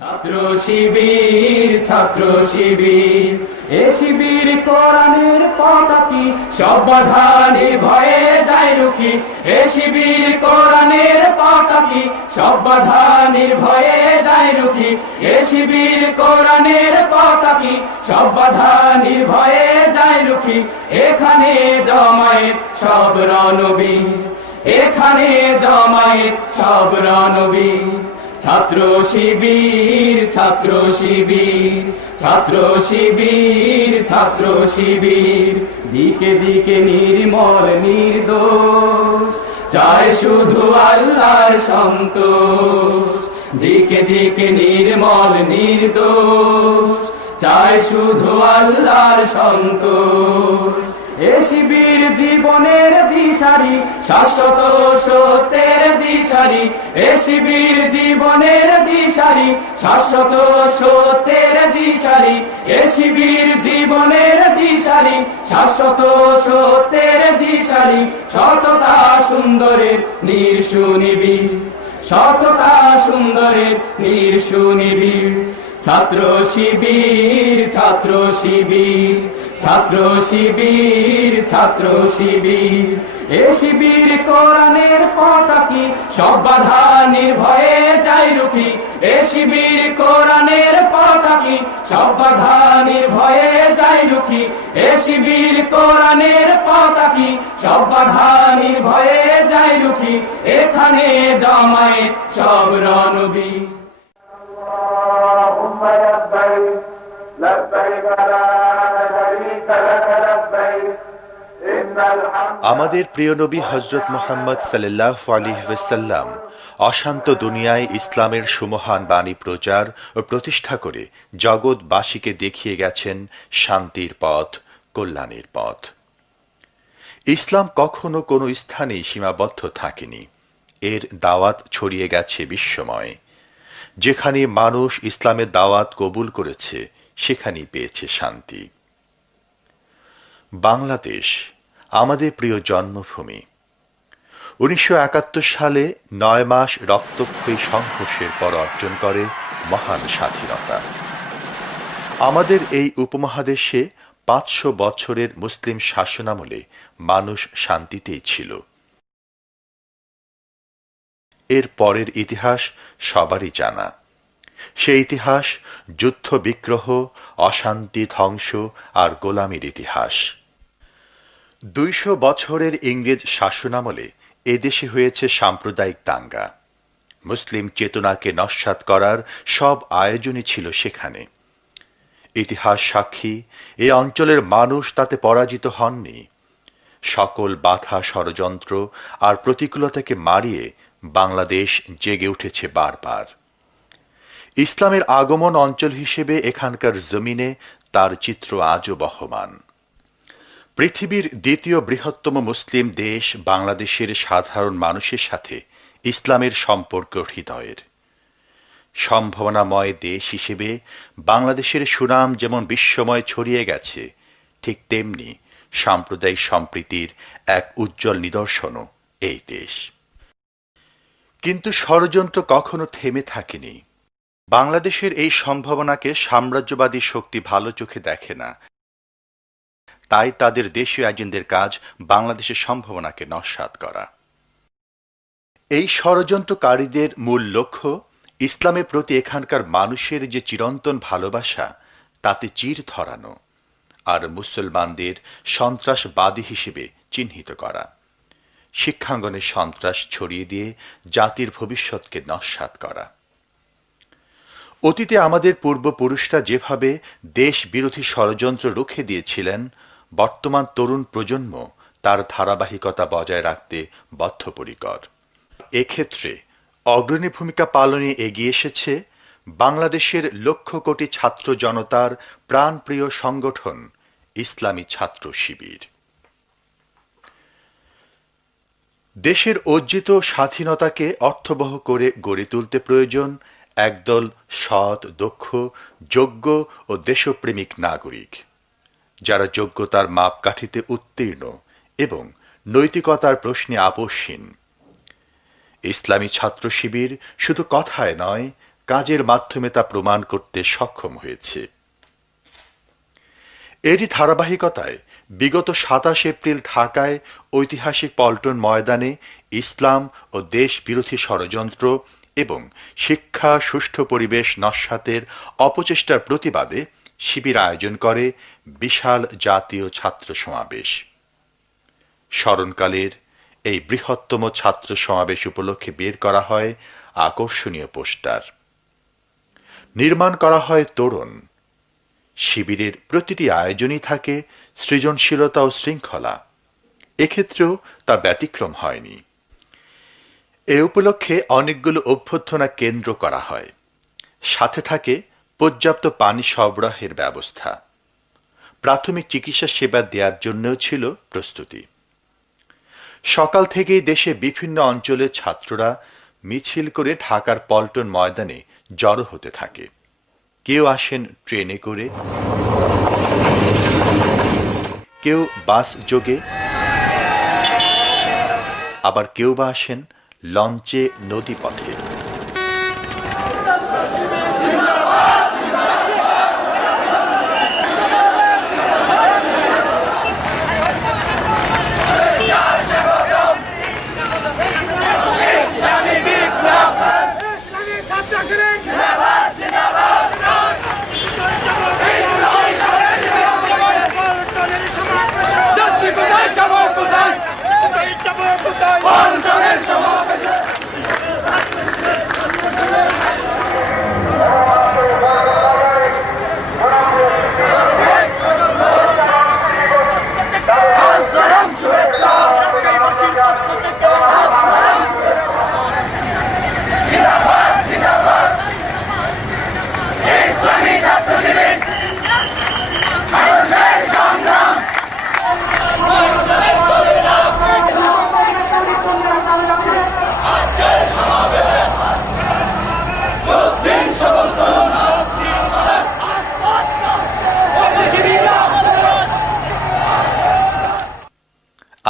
ছাত্র শিবির, ছাত্র শিবির, এ শিবির কোরআনের পতাকি, সব বাধা নির্ভয়ে যায় রুখি। এ শিবির কোরআনের পতাকি, সব বাধা নির্ভয়ে যায় রুখি। এ শিবির কোরআনের পতাকি, সব বাধা নির্ভয়ে যায় রুখি। এখানে জমায়েত সব রণবীর, এখানে জমায়েত সব রণবীর। ছাত্র শিবির, ছাত্র শিবির, ছাত্র শিবির, ছাত্র শিবির, দিকে দিকে নির্মল নির্দোষ, চায় শুধু আল্লাহর সন্তোষ। দিকে দিকে নির্মল নির্দোষ, চায় শুধু আল্লাহর সন্তোষ। এ শিবির জীবনের দিশারি, শাশ্বত সত্যের দিশারি। এ শিবির জীবনের দিশারি, শাশ্বত সত্যের দিশারি। এ শিবির জীবনের দিশারি, শাশ্বত সত্যের দিশারি। সততা সুন্দরের নির্শুনিবির, সততা সুন্দরের নির্শুনিবির। ছাত্র শিবির, ছাত্র শিবির, ছাত্র শিবির, ছাত্র শিবির, এ শিবির কোরআনের পতাকি, সব বাধা নির্ভয়ে যায় রুখি। এ শিবির কোরআনের পতাকি, সব বাধা নির্ভয়ে যায় রুখি। এ শিবির কোরআনের পতাকি, সব বাধা নির্ভয়ে যায় রুখি। এখানে জমায়েত সব রণবীর। আমাদের প্রিয় নবী হযরত মুহাম্মদ সাল্লাল্লাহু আলাইহি ওয়াসাল্লাম অশান্ত দুনিয়ায় ইসলামের সুমহান বাণী প্রচার ও প্রতিষ্ঠা করে জগৎবাসীকে দেখিয়ে গেছেন শান্তির পথ, কল্যাণের পথ। ইসলাম কখনো কোনো স্থানে সীমাবদ্ধ থাকেনি, এর দাওয়াত ছড়িয়ে গেছে বিশ্বময়। যেখানে মানুষ ইসলামের দাওয়াত কবুল করেছে, সেখানেই পেয়েছে শান্তি। বাংলাদেশ আমাদের প্রিয় জন্মভূমি। 1971 সালে 9 মাস রক্তক্ষয়ী সংঘর্ষের পর অর্জন করে মহান স্বাধীনতা। আমাদের এই উপমহাদেশে 500 বছরের মুসলিম শাসনামলে মানুষ শান্তিতেই ছিল। এর পরের ইতিহাস সবারই জানা। সেই ইতিহাস যুদ্ধ বিগ্রহ, অশান্তি, ধ্বংস আর গোলামির ইতিহাস। 200 বছরের ইংরেজ শাসনামলে এদেশে হয়েছে সাম্প্রদায়িক দাঙ্গা। মুসলিম চেতনাকে নস্যাৎ করার সব আয়োজনই ছিল সেখানে। ইতিহাস সাক্ষী, এ অঞ্চলের মানুষ তাতে পরাজিত হননি। সকল বাধা, ষড়যন্ত্র আর প্রতিকূলতাকে মারিয়ে বাংলাদেশ জেগে উঠেছে বারবার। ইসলামের আগমন অঞ্চল হিসেবে এখানকার জমিনে তার চিত্র আজও বহমান। পৃথিবীর দ্বিতীয় বৃহত্তম মুসলিম দেশ বাংলাদেশের সাধারণ মানুষের সাথে ইসলামের সম্পর্ক হৃদয়ের। সম্ভাবনাময় দেশ হিসেবে বাংলাদেশের সুনাম যেমন বিশ্বময় ছড়িয়ে গেছে, ঠিক তেমনি সাম্প্রদায়িক সম্প্রীতির এক উজ্জ্বল নিদর্শনও এই দেশ। কিন্তু ষড়যন্ত্র কখনো থেমে থাকেনি। বাংলাদেশের এই সম্ভাবনাকে সাম্রাজ্যবাদী শক্তি ভালো চোখে দেখে না। তাই তাদের দেশীয় এজেন্টদের কাজ বাংলাদেশের সম্ভাবনাকে নস্যাৎ করা। এই ষড়যন্ত্রকারীদের মূল লক্ষ্য ইসলামের প্রতি এখানকার মানুষের যে চিরন্তন ভালোবাসা, তাতে চির ধরানো আর মুসলমানদের সন্ত্রাসবাদী হিসেবে চিহ্নিত করা। শিক্ষাঙ্গনে সন্ত্রাস ছড়িয়ে দিয়ে জাতির ভবিষ্যৎকে নস্যাৎ করা। অতীতে আমাদের পূর্বপুরুষরা যেভাবে দেশ বিরোধী ষড়যন্ত্র রুখে দিয়েছিলেন, বর্তমান তরুণ প্রজন্ম তার ধারাবাহিকতা বজায় রাখতে বদ্ধপরিকর। এক্ষেত্রে অগ্রণী ভূমিকা পালনে এগিয়ে এসেছে বাংলাদেশের লক্ষ কোটি ছাত্র জনতার প্রাণপ্রিয় সংগঠন ইসলামী ছাত্র শিবির। দেশের অর্জিত স্বাধীনতাকে অর্থবহ করে গড়ে তুলতে প্রয়োজন একদল সৎ, দক্ষ, যোগ্য ও দেশপ্রেমিক নাগরিক, যারা যোগ্যতার মাপকাঠিতে উত্তীর্ণ এবং নৈতিকতার প্রশ্নে আপোষহীন। ইসলামী ছাত্র শিবির শুধু কথায় নয়, কাজের মাধ্যমে তা প্রমাণ করতে সক্ষম হয়েছে। এরই ধারাবাহিকতায় বিগত ২৭ এপ্রিল ঢাকায় ঐতিহাসিক পল্টন ময়দানে ইসলাম ও দেশ বিরোধী ষড়যন্ত্র এবং শিক্ষা সুষ্ঠু পরিবেশ নস্যাতের অপচেষ্টার প্রতিবাদে শিবির আয়োজন করে বিশাল জাতীয় ছাত্র সমাবেশ। স্মরণকালের এই বৃহত্তম ছাত্র সমাবেশ উপলক্ষে বের করা হয় আকর্ষণীয় পোস্টার, নির্মাণ করা হয় তোরণ। শিবিরের প্রতিটি আয়োজনই থাকে সৃজনশীলতা ও শৃঙ্খলা, এক্ষেত্রেও তা ব্যতিক্রম হয়নি। এ উপলক্ষে অনেকগুলো অভ্যর্থনা কেন্দ্র করা হয়, সাথে থাকে পর্যাপ্ত পানি সরবরাহের ব্যবস্থা। প্রাথমিক চিকিৎসা সেবা দেওয়ার জন্যও ছিল প্রস্তুতি। সকাল থেকেই দেশে বিভিন্ন অঞ্চলের ছাত্ররা মিছিল করে ঢাকার পল্টন ময়দানে জড়ো হতে থাকে। কেউ আসেন ট্রেনে করে, কেউ বাস যোগে, আবার কেউ বা আসেন লঞ্চে নদীপথে।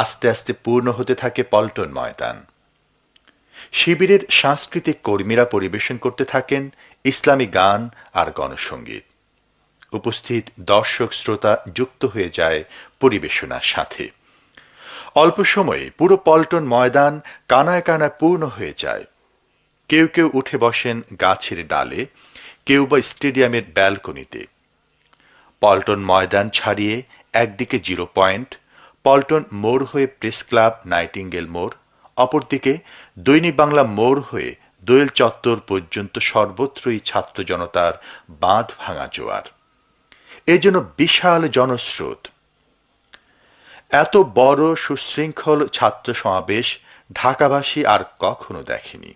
আস্তে আস্তে পূর্ণ হতে থাকে পল্টন ময়দান। শিবিরের সাংস্কৃতিক কর্মীরা পরিবেশন করতে থাকেন ইসলামী গান আর গণসঙ্গীত। উপস্থিত দর্শক শ্রোতা যুক্ত হয়ে যায় পরিবেশনার সাথে। অল্প সময়ে পুরো পল্টন ময়দান কানায় কানায় পূর্ণ হয়ে যায়। কেউ কেউ উঠে বসেন গাছের ডালে, কেউ বা স্টেডিয়ামের ব্যালকনিতে। পল্টন ময়দান ছাড়িয়ে একদিকে জিরো পয়েন্ট, পল্টন মোড় হয়ে প্রেস ক্লাব নাইটিঙ্গেল মোড়, অপরদিকে দৈনিক বাংলা মোড় হয়ে দোয়েল চত্বর পর্যন্ত সর্বত্রই ছাত্র জনতার বাঁধ ভাঙা জোয়ার। এ যেন বিশাল জনস্রোত। এত বড় সুশৃঙ্খল ছাত্র সমাবেশ ঢাকাবাসী আর কখনো দেখেনি।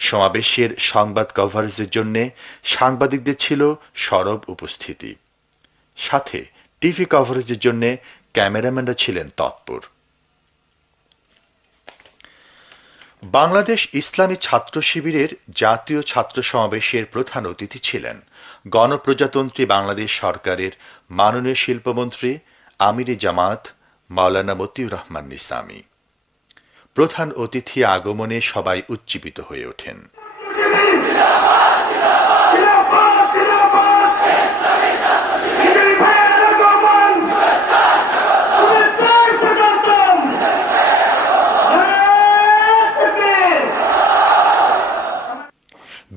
সমাবেশের সংবাদ কভারেজের জন্য সাংবাদিকদের ছিল সরব উপস্থিতি, সাথে টিভি কভারেজের জন্য ক্যামেরাম্যানরা ছিলেন তৎপর। বাংলাদেশ ইসলামী ছাত্র শিবিরের জাতীয় ছাত্র সমাবেশের প্রধান অতিথি ছিলেন গণপ্রজাতন্ত্রী বাংলাদেশ সরকারের মাননীয় শিল্পমন্ত্রী আমিরে জামাত মাওলানা মতিউর রহমান নিসামী। প্রধান অতিথি আগমনে সবাই উজ্জীবিত হয়ে ওঠেন।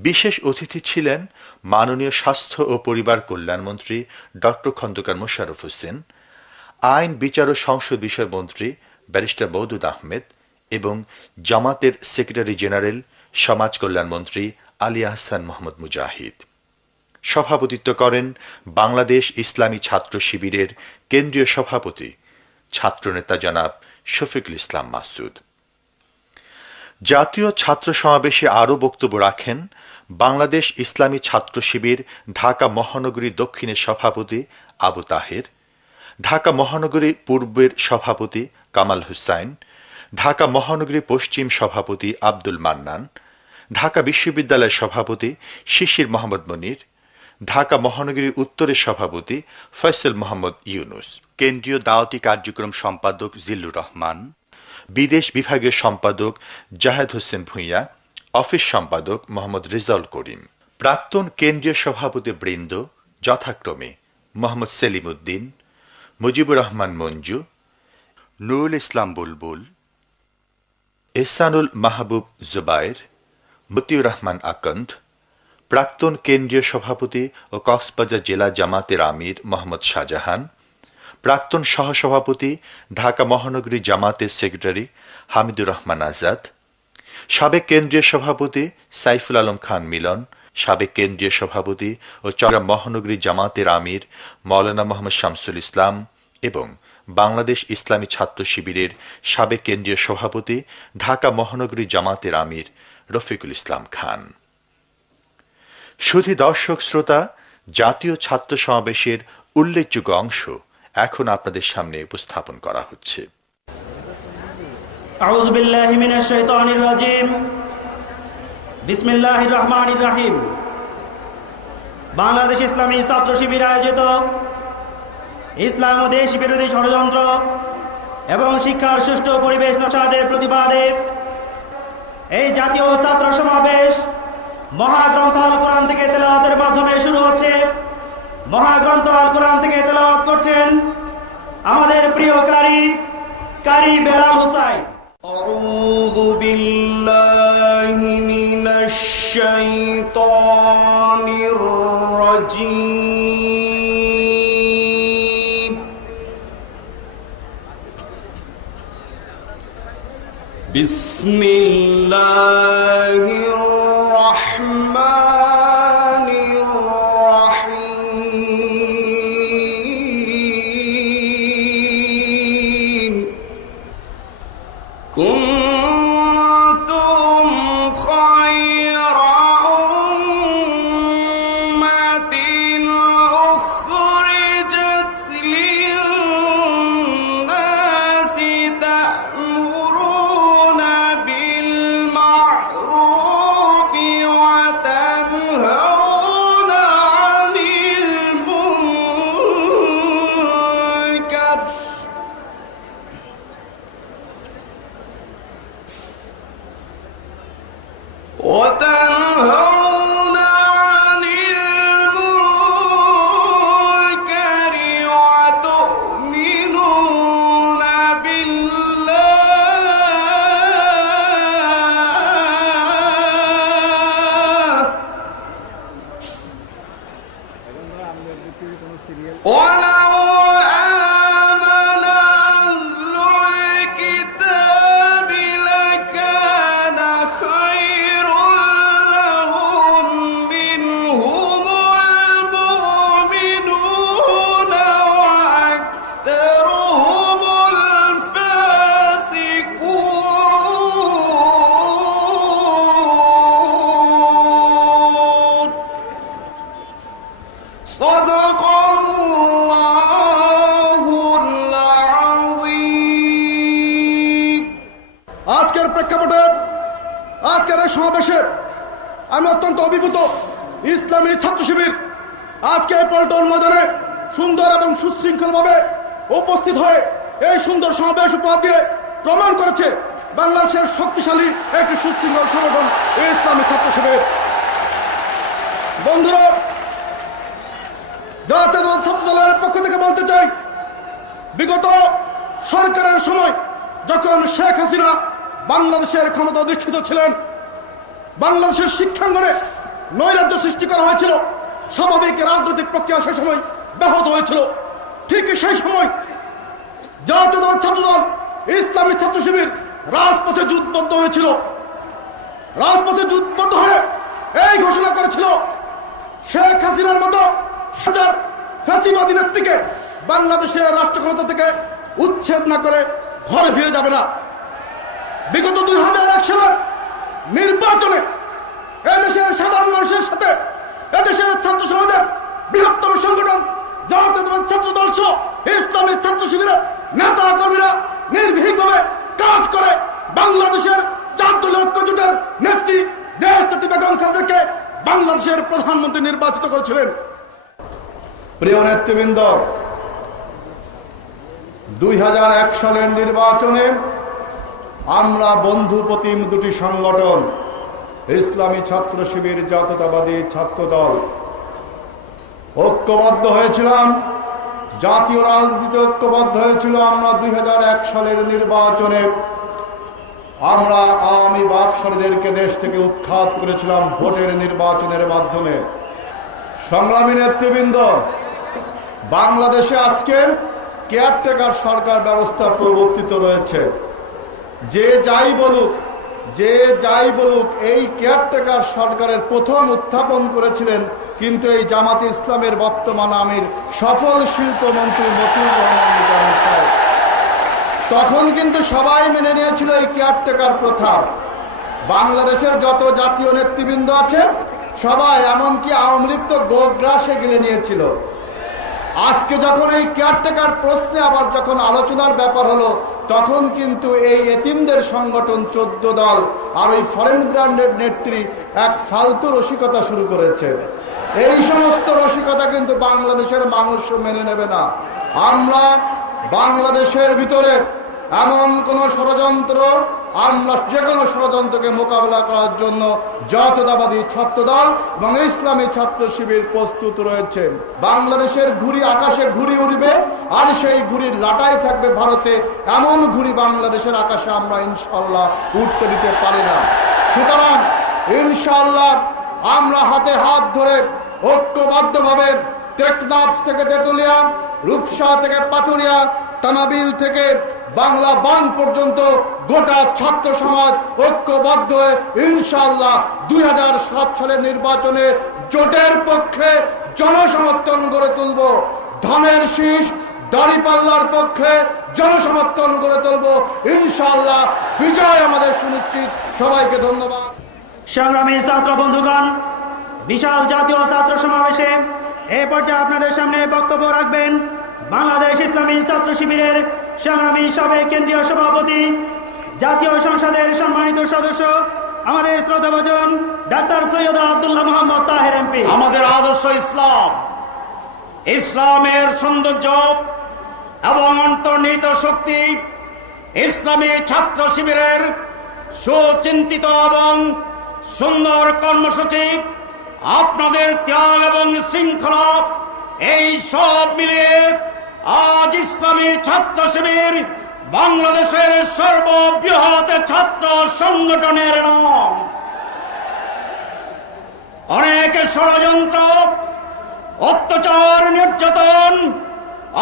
বিশেষ অতিথি ছিলেন মাননীয় স্বাস্থ্য ও পরিবার কল্যাণমন্ত্রী ডক্টর খন্দকার মোশাররফ হোসেন, আইন বিচার ও সংসদ বিষয় মন্ত্রী ব্যারিস্টার মওদুদ আহমেদ এবং জামাতের সেক্রেটারি জেনারেল সমাজ কল্যাণমন্ত্রী আলী আহসান মোহাম্মদ মুজাহিদ। সভাপতিত্ব করেন বাংলাদেশ ইসলামী ছাত্র শিবিরের কেন্দ্রীয় সভাপতি ছাত্রনেতা জনাব শফিকুল ইসলাম মাসুদ। জাতীয় ছাত্র সমাবেশে আরও বক্তব্য রাখেন বাংলাদেশ ইসলামী ছাত্র শিবির ঢাকা মহানগরী দক্ষিণের সভাপতি আবু তাহের, ঢাকা মহানগরী পূর্বের সভাপতি কামাল হুসাইন, ঢাকা মহানগরী পশ্চিম সভাপতি আব্দুল মান্নান, ঢাকা বিশ্ববিদ্যালয়ের সভাপতি শিশির মোহাম্মদ মনির, ঢাকা মহানগরী উত্তরের সভাপতি ফয়সাল মোহাম্মদ ইউনুস, কেন্দ্রীয় দাওয়াতি কার্যক্রম সম্পাদক জিল্লুর রহমান, বিদেশ বিভাগীয় সম্পাদক জাহেদ হোসেন ভূঁইয়া, অফিস সম্পাদক মোহাম্মদ রেজাউল করিম, প্রাক্তন কেন্দ্রীয় সভাপতি বৃন্দ যথাক্রমে মোহাম্মদ সেলিম উদ্দিন, মুজিবুর রহমান মঞ্জু, নুরুল ইসলাম বুলবুল, এহসানুল মাহবুব জুবায়ের, মতিউর রহমান আকন্দ, প্রাক্তন কেন্দ্রীয় সভাপতি ও কক্সবাজার জেলা জামাতের আমির মোহাম্মদ শাহজাহান, প্রাক্তন সহসভাপতি ঢাকা মহানগরী জামাতের সেক্রেটারি হামিদুর রহমান আজাদ, সাবেক কেন্দ্রীয় সভাপতি সাইফুল আলম খান মিলন, সাবেক কেন্দ্রীয় সভাপতি ও চট্টগ্রাম মহানগরী জামাতের আমির মাওলানা মোহাম্মদ শামসুল ইসলাম এবং বাংলাদেশ ইসলামী ছাত্র শিবিরের সাবেক কেন্দ্রীয় সভাপতি ঢাকা মহানগরী জামাতের আমির রফিকুল ইসলাম খান। শুধু দর্শক শ্রোতা, জাতীয় ছাত্র সমাবেশের উল্লেখযোগ্য অংশ এখন আপনাদের সামনে উপস্থাপন করা হচ্ছে। আউযু বিল্লাহি মিনাশ শাইতানির রাজিম। বিসমিল্লাহির রহমানির রহিম। বাংলাদেশ ইসলামী ছাত্র শিবির আয়োজিত ইসলাম ও দেশ বিরোধী ষড়যন্ত্র এবং শিক্ষার সুষ্ঠু পরিবেশ নস্যাতের প্রতিবাদে এই জাতীয় ছাত্র সমাবেশ মহাগ্রন্থ আল কোরআন থেকে তেলাওয়াতের মাধ্যমে শুরু হচ্ছে। মহাগ্রন্থ আল কোরআন থেকে তেলাওয়াত করছেন আমাদের প্রিয় কারি বেলাল হুসাইন। أعوذ بالله من الشيطان الرجيم. بسم الله الرحمن الرحيم. كنتم خير أمة أخرجت للناس تأمرون بالمعروف وتنهون عن المنكر وتنهون عن المنكر وتؤمنون بالله ولو آمن أهل الكتاب لكان خيرا لهم منهم المؤمنون وأكثرهم الفاسقون. صدق الله العظيم. আজকের প্রেক্ষাপটে আজকের এই সমাবেশে আমি অত্যন্ত অভিভূত। ইসলামী ছাত্র শিবির আজকে পল্টন ময়দানে সুন্দর এবং সুশৃঙ্খলভাবে উপস্থিত হয়ে এই সুন্দর সমাবেশ উপহার দিয়ে প্রমাণ করেছে বাংলাদেশের শক্তিশালী একটি সুশৃঙ্খল সংগঠন ইসলামী ছাত্র শিবির। বন্ধুরা, জাতীয় ছাত্র দলের পক্ষ থেকে বলতে চাই, বিগত সরকারের সময় যখন শেখ হাসিনা বাংলাদেশের ক্ষমতা অধিষ্ঠিত ছিলেন, বাংলাদেশের শিক্ষাঙ্গনে নৈরাজ্য সৃষ্টি করা হয়েছিল, স্বাভাবিক রাজনৈতিক প্রক্রিয়া সেই সময় ব্যাহত হয়েছিল। ঠিক সেই সময় জাতীয় ছাত্র দল ইসলামী ছাত্র শিবির রাজপথে যুদ্ধবদ্ধ হয়েছিল। রাজপথে যুদ্ধবদ্ধ হয়ে এই ঘোষণা করেছিল, শেখ হাসিনার মতো ফ্যাসিবাদী নেত্রীকে বাংলাদেশের রাষ্ট্র ক্ষমতা থেকে উচ্ছেদ না করে ঘরে ফিরে যাবে না। বিগত 2001 সালের নির্বাচনে এদেশের সাধারণ মানুষের সাথে এদেশের ছাত্র সমাজের বৃহত্তম সংগঠন জাতীয় ছাত্র দল সহ ইসলামী ছাত্র শিবিরের নেতা কর্মীরা নির্ভীকভাবে কাজ করে বাংলাদেশের 4 দলীয় ঐক্য জোটের নেত্রী দেশনেত্রী বেগম খালেদাকে বাংলাদেশের প্রধানমন্ত্রী নির্বাচিত করেছিলেন। প্রিয় নেতৃবৃন্দ, 2001 সালের নির্বাচনে আমরা বন্ধু প্রতিম দুটি সংগঠন ইসলামী ছাত্র শিবির জাতীয়তাবাদী ছাত্র দল ঐক্যবদ্ধ হয়েছিলাম। জাতীয় রাজনীতিতে ঐক্যবদ্ধ হয়েছিল আমরা 2001 সালের নির্বাচনে। আমরা আওয়ামী বাকশালীদেরকে দেশ থেকে উৎখাত করেছিলাম ভোটের নির্বাচনের মাধ্যমে। সংগ্রামী নেতৃবৃন্দ, বাংলাদেশে আজকে কেয়ারটেকার সরকার ব্যবস্থা প্রবর্তিত রয়েছে। যে যাই বলুক এই কেয়ারটেকার সরকারের প্রথম উত্থাপন করেছিলেন কিন্তু এই জামাতে ইসলামের বর্তমান আমির সফল শিল্পমন্ত্রী মতিউর রহমান নিজামী সাহেব। তখন কিন্তু সবাই মেনে নিয়েছিল এই কেয়ারটেকার প্রথা। বাংলাদেশের যত জাতীয় নেতৃবৃন্দ আছে সবাই, এমনকি আওয়ামী লীগ তো গোগ্রাসে গিলে নিয়েছিল। আজকে যখন এই কেয়ারটেকার প্রশ্নে আবার যখন আলোচনার ব্যাপার হলো, তখন কিন্তু এই এতিমদের সংগঠন 14 দল আর ওই ফরেন ব্র্যান্ডের নেত্রী এক ফালতু রসিকতা শুরু করেছে। এই সমস্ত রসিকতা কিন্তু বাংলাদেশের মানুষ মেনে নেবে না। আমরা বাংলাদেশের ভিতরে এমন কোন ষড়যন্ত্র, আমরা যে কোনো ষড়যন্ত্রকে মোকাবেলা করার জন্য জাতীয়তাবাদী ছাত্রদল এবং ইসলামী ছাত্র শিবির প্রস্তুত রয়েছে। বাংলাদেশের ঘুড়ি আকাশে ঘুড়ি উড়বে আর সেই ঘুড়ির লাটাই থাকবে ভারতে, এমন ঘুড়ি বাংলাদেশের আকাশে আমরা ইনশাআল্লাহ উঠতে দিতে পারি না। সুতরাং ইনশাআল্লাহ আমরা হাতে হাত ধরে ঐক্যবদ্ধভাবে টেকনাফ থেকে তেতুলিয়া, রূপসা থেকে পাথুরিয়া, তামাবিল থেকে বাংলা বান পর্যন্ত গোটা ছাত্র সমাজ ঐক্যবদ্ধ হয়ে ইনশাআল্লাহ 2007 সালের নির্বাচনে জোটের পক্ষে জনসমর্থন গড়ে তুলব। ধানের শীষ দাঁড়িপাল্লার পক্ষে জনসমর্থন গড়ে তুলব। ইনশাআল্লাহ বিজয় আমাদের সুনিশ্চিত। সবাইকে ধন্যবাদ। সংগ্রামী ছাত্র বন্ধুগণ, বিশাল জাতীয় ছাত্র সমাবেশে এই পর্যায়ে আপনাদের সামনে বক্তব্য রাখবেন বাংলাদেশ ইসলামী ছাত্র শিবিরের সংগ্রামী সাবেক কেন্দ্রীয় সভাপতি, জাতীয় সংসদের সম্মানিত সদস্য, আমাদের শ্রদ্ধাভাজন ডাক্তার সৈয়দ আব্দুল্লাহ মোহাম্মদ তাহের এমপি। আমাদের আদর্শ ইসলাম, ইসলামের সৌন্দর্য এবং অন্তর্নিহিত শক্তি, ইসলামী ছাত্র শিবিরের সুচিন্তিত এবং সুন্দর কর্মসূচি, আপনাদের ত্যাগ এবং শৃঙ্খলা, এই সব মিলিয়ে আজ ইসলামী ছাত্র শিবির বাংলাদেশের সর্ববৃহৎ ছাত্র সংগঠনের নাম। অনেক ষড়যন্ত্র, অত্যাচার, নির্যাতন,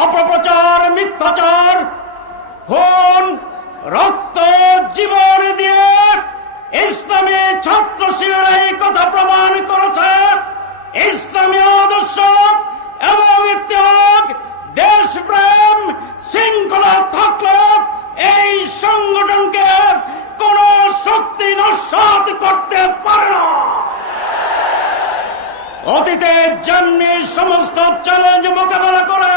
অপপ্রচার, মিথ্যাচার, খুন, রক্ত, জীবন দিয়ে ইসলামী ছাত্র শিবির এই কথা প্রমাণ করেছে ইসলামী আদর্শ এবং ত্যাগ, দেশপ্রেম, শৃঙ্খলা থাকলে এই সংগঠনকে কোন শক্তি নস্যাৎ করতে পারে না। অতীতে যেমনি সমস্ত চ্যালেঞ্জ মোকাবেলা করে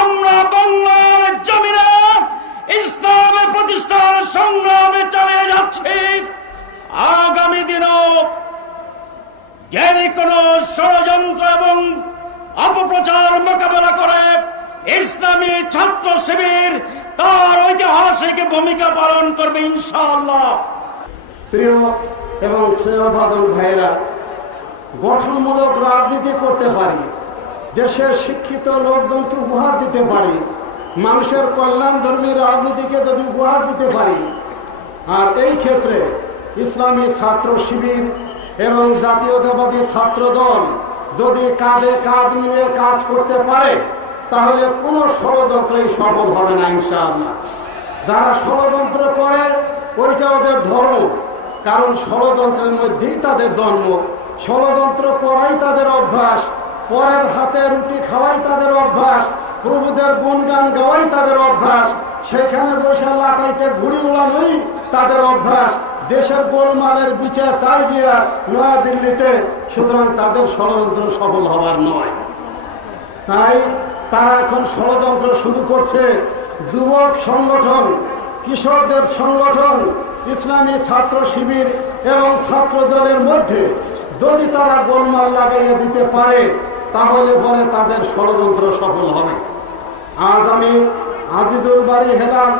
আমরা বাংলার জমিনে ইসলাম প্রতিষ্ঠার সংগ্রামে চালিয়ে যাচ্ছি, আগামী দিনও যদি কোন ষড়যন্ত্র এবং অপপ্রচার মোকাবেলা করে ইসলামী ছাত্র শিবির তার ঐতিহাসিক ভূমিকা পালন করবে ইনশাআল্লাহ। প্রিয় এবং স্নেহভাজন ভাইয়েরা, গঠনমূলক রাজনীতি করতে পারি, দেশের শিক্ষিত লোকজনকে উপহার দিতে পারি, মানুষের কল্যাণধর্মী রাজনীতিকে যদি উপহার দিতে পারি, আর এই ক্ষেত্রে ইসলামী ছাত্র শিবির এবং জাতীয়তাবাদী ছাত্র দল যদি কাঁধে কাঁধ নিয়ে কাজ করতে পারে, তাহলে কোনো ষড়যন্ত্রই সফল হবে না ইনশাআল্লাহ। যারা ষড়যন্ত্র করে ওইটা ওদের ধর্ম, কারণ ষড়যন্ত্রের মধ্যেই তাদের জন্ম, ষড়যন্ত্র করাই তাদের অভ্যাস, পরের হাতে রুটি খাওয়াই তাদের অভ্যাস, প্রভুদের গুণগান গাওয়াই তাদের অভ্যাস, সেখানে বসে লাটাইতে ঘুড়ি উড়ানোই তাদের অভ্যাস, দেশের গোলমালের বিচার চাই গিয়া নয়াদিল্লিতে। সুতরাং তাদের ষড়যন্ত্র সফল হবার নয়। তাই তারা এখন ষড়যন্ত্র শুরু করছে। যুবক সংগঠন, কিশোরদের সংগঠন, ইসলামী ছাত্র শিবির এবং ছাত্র দলের মধ্যে যদি তারা গোলমাল লাগাইয়ে দিতে পারে, তাহলে পরে তাদের ষড়যন্ত্র সফল হবে। আজ আমি আজিজুল বাড়ি হেলাল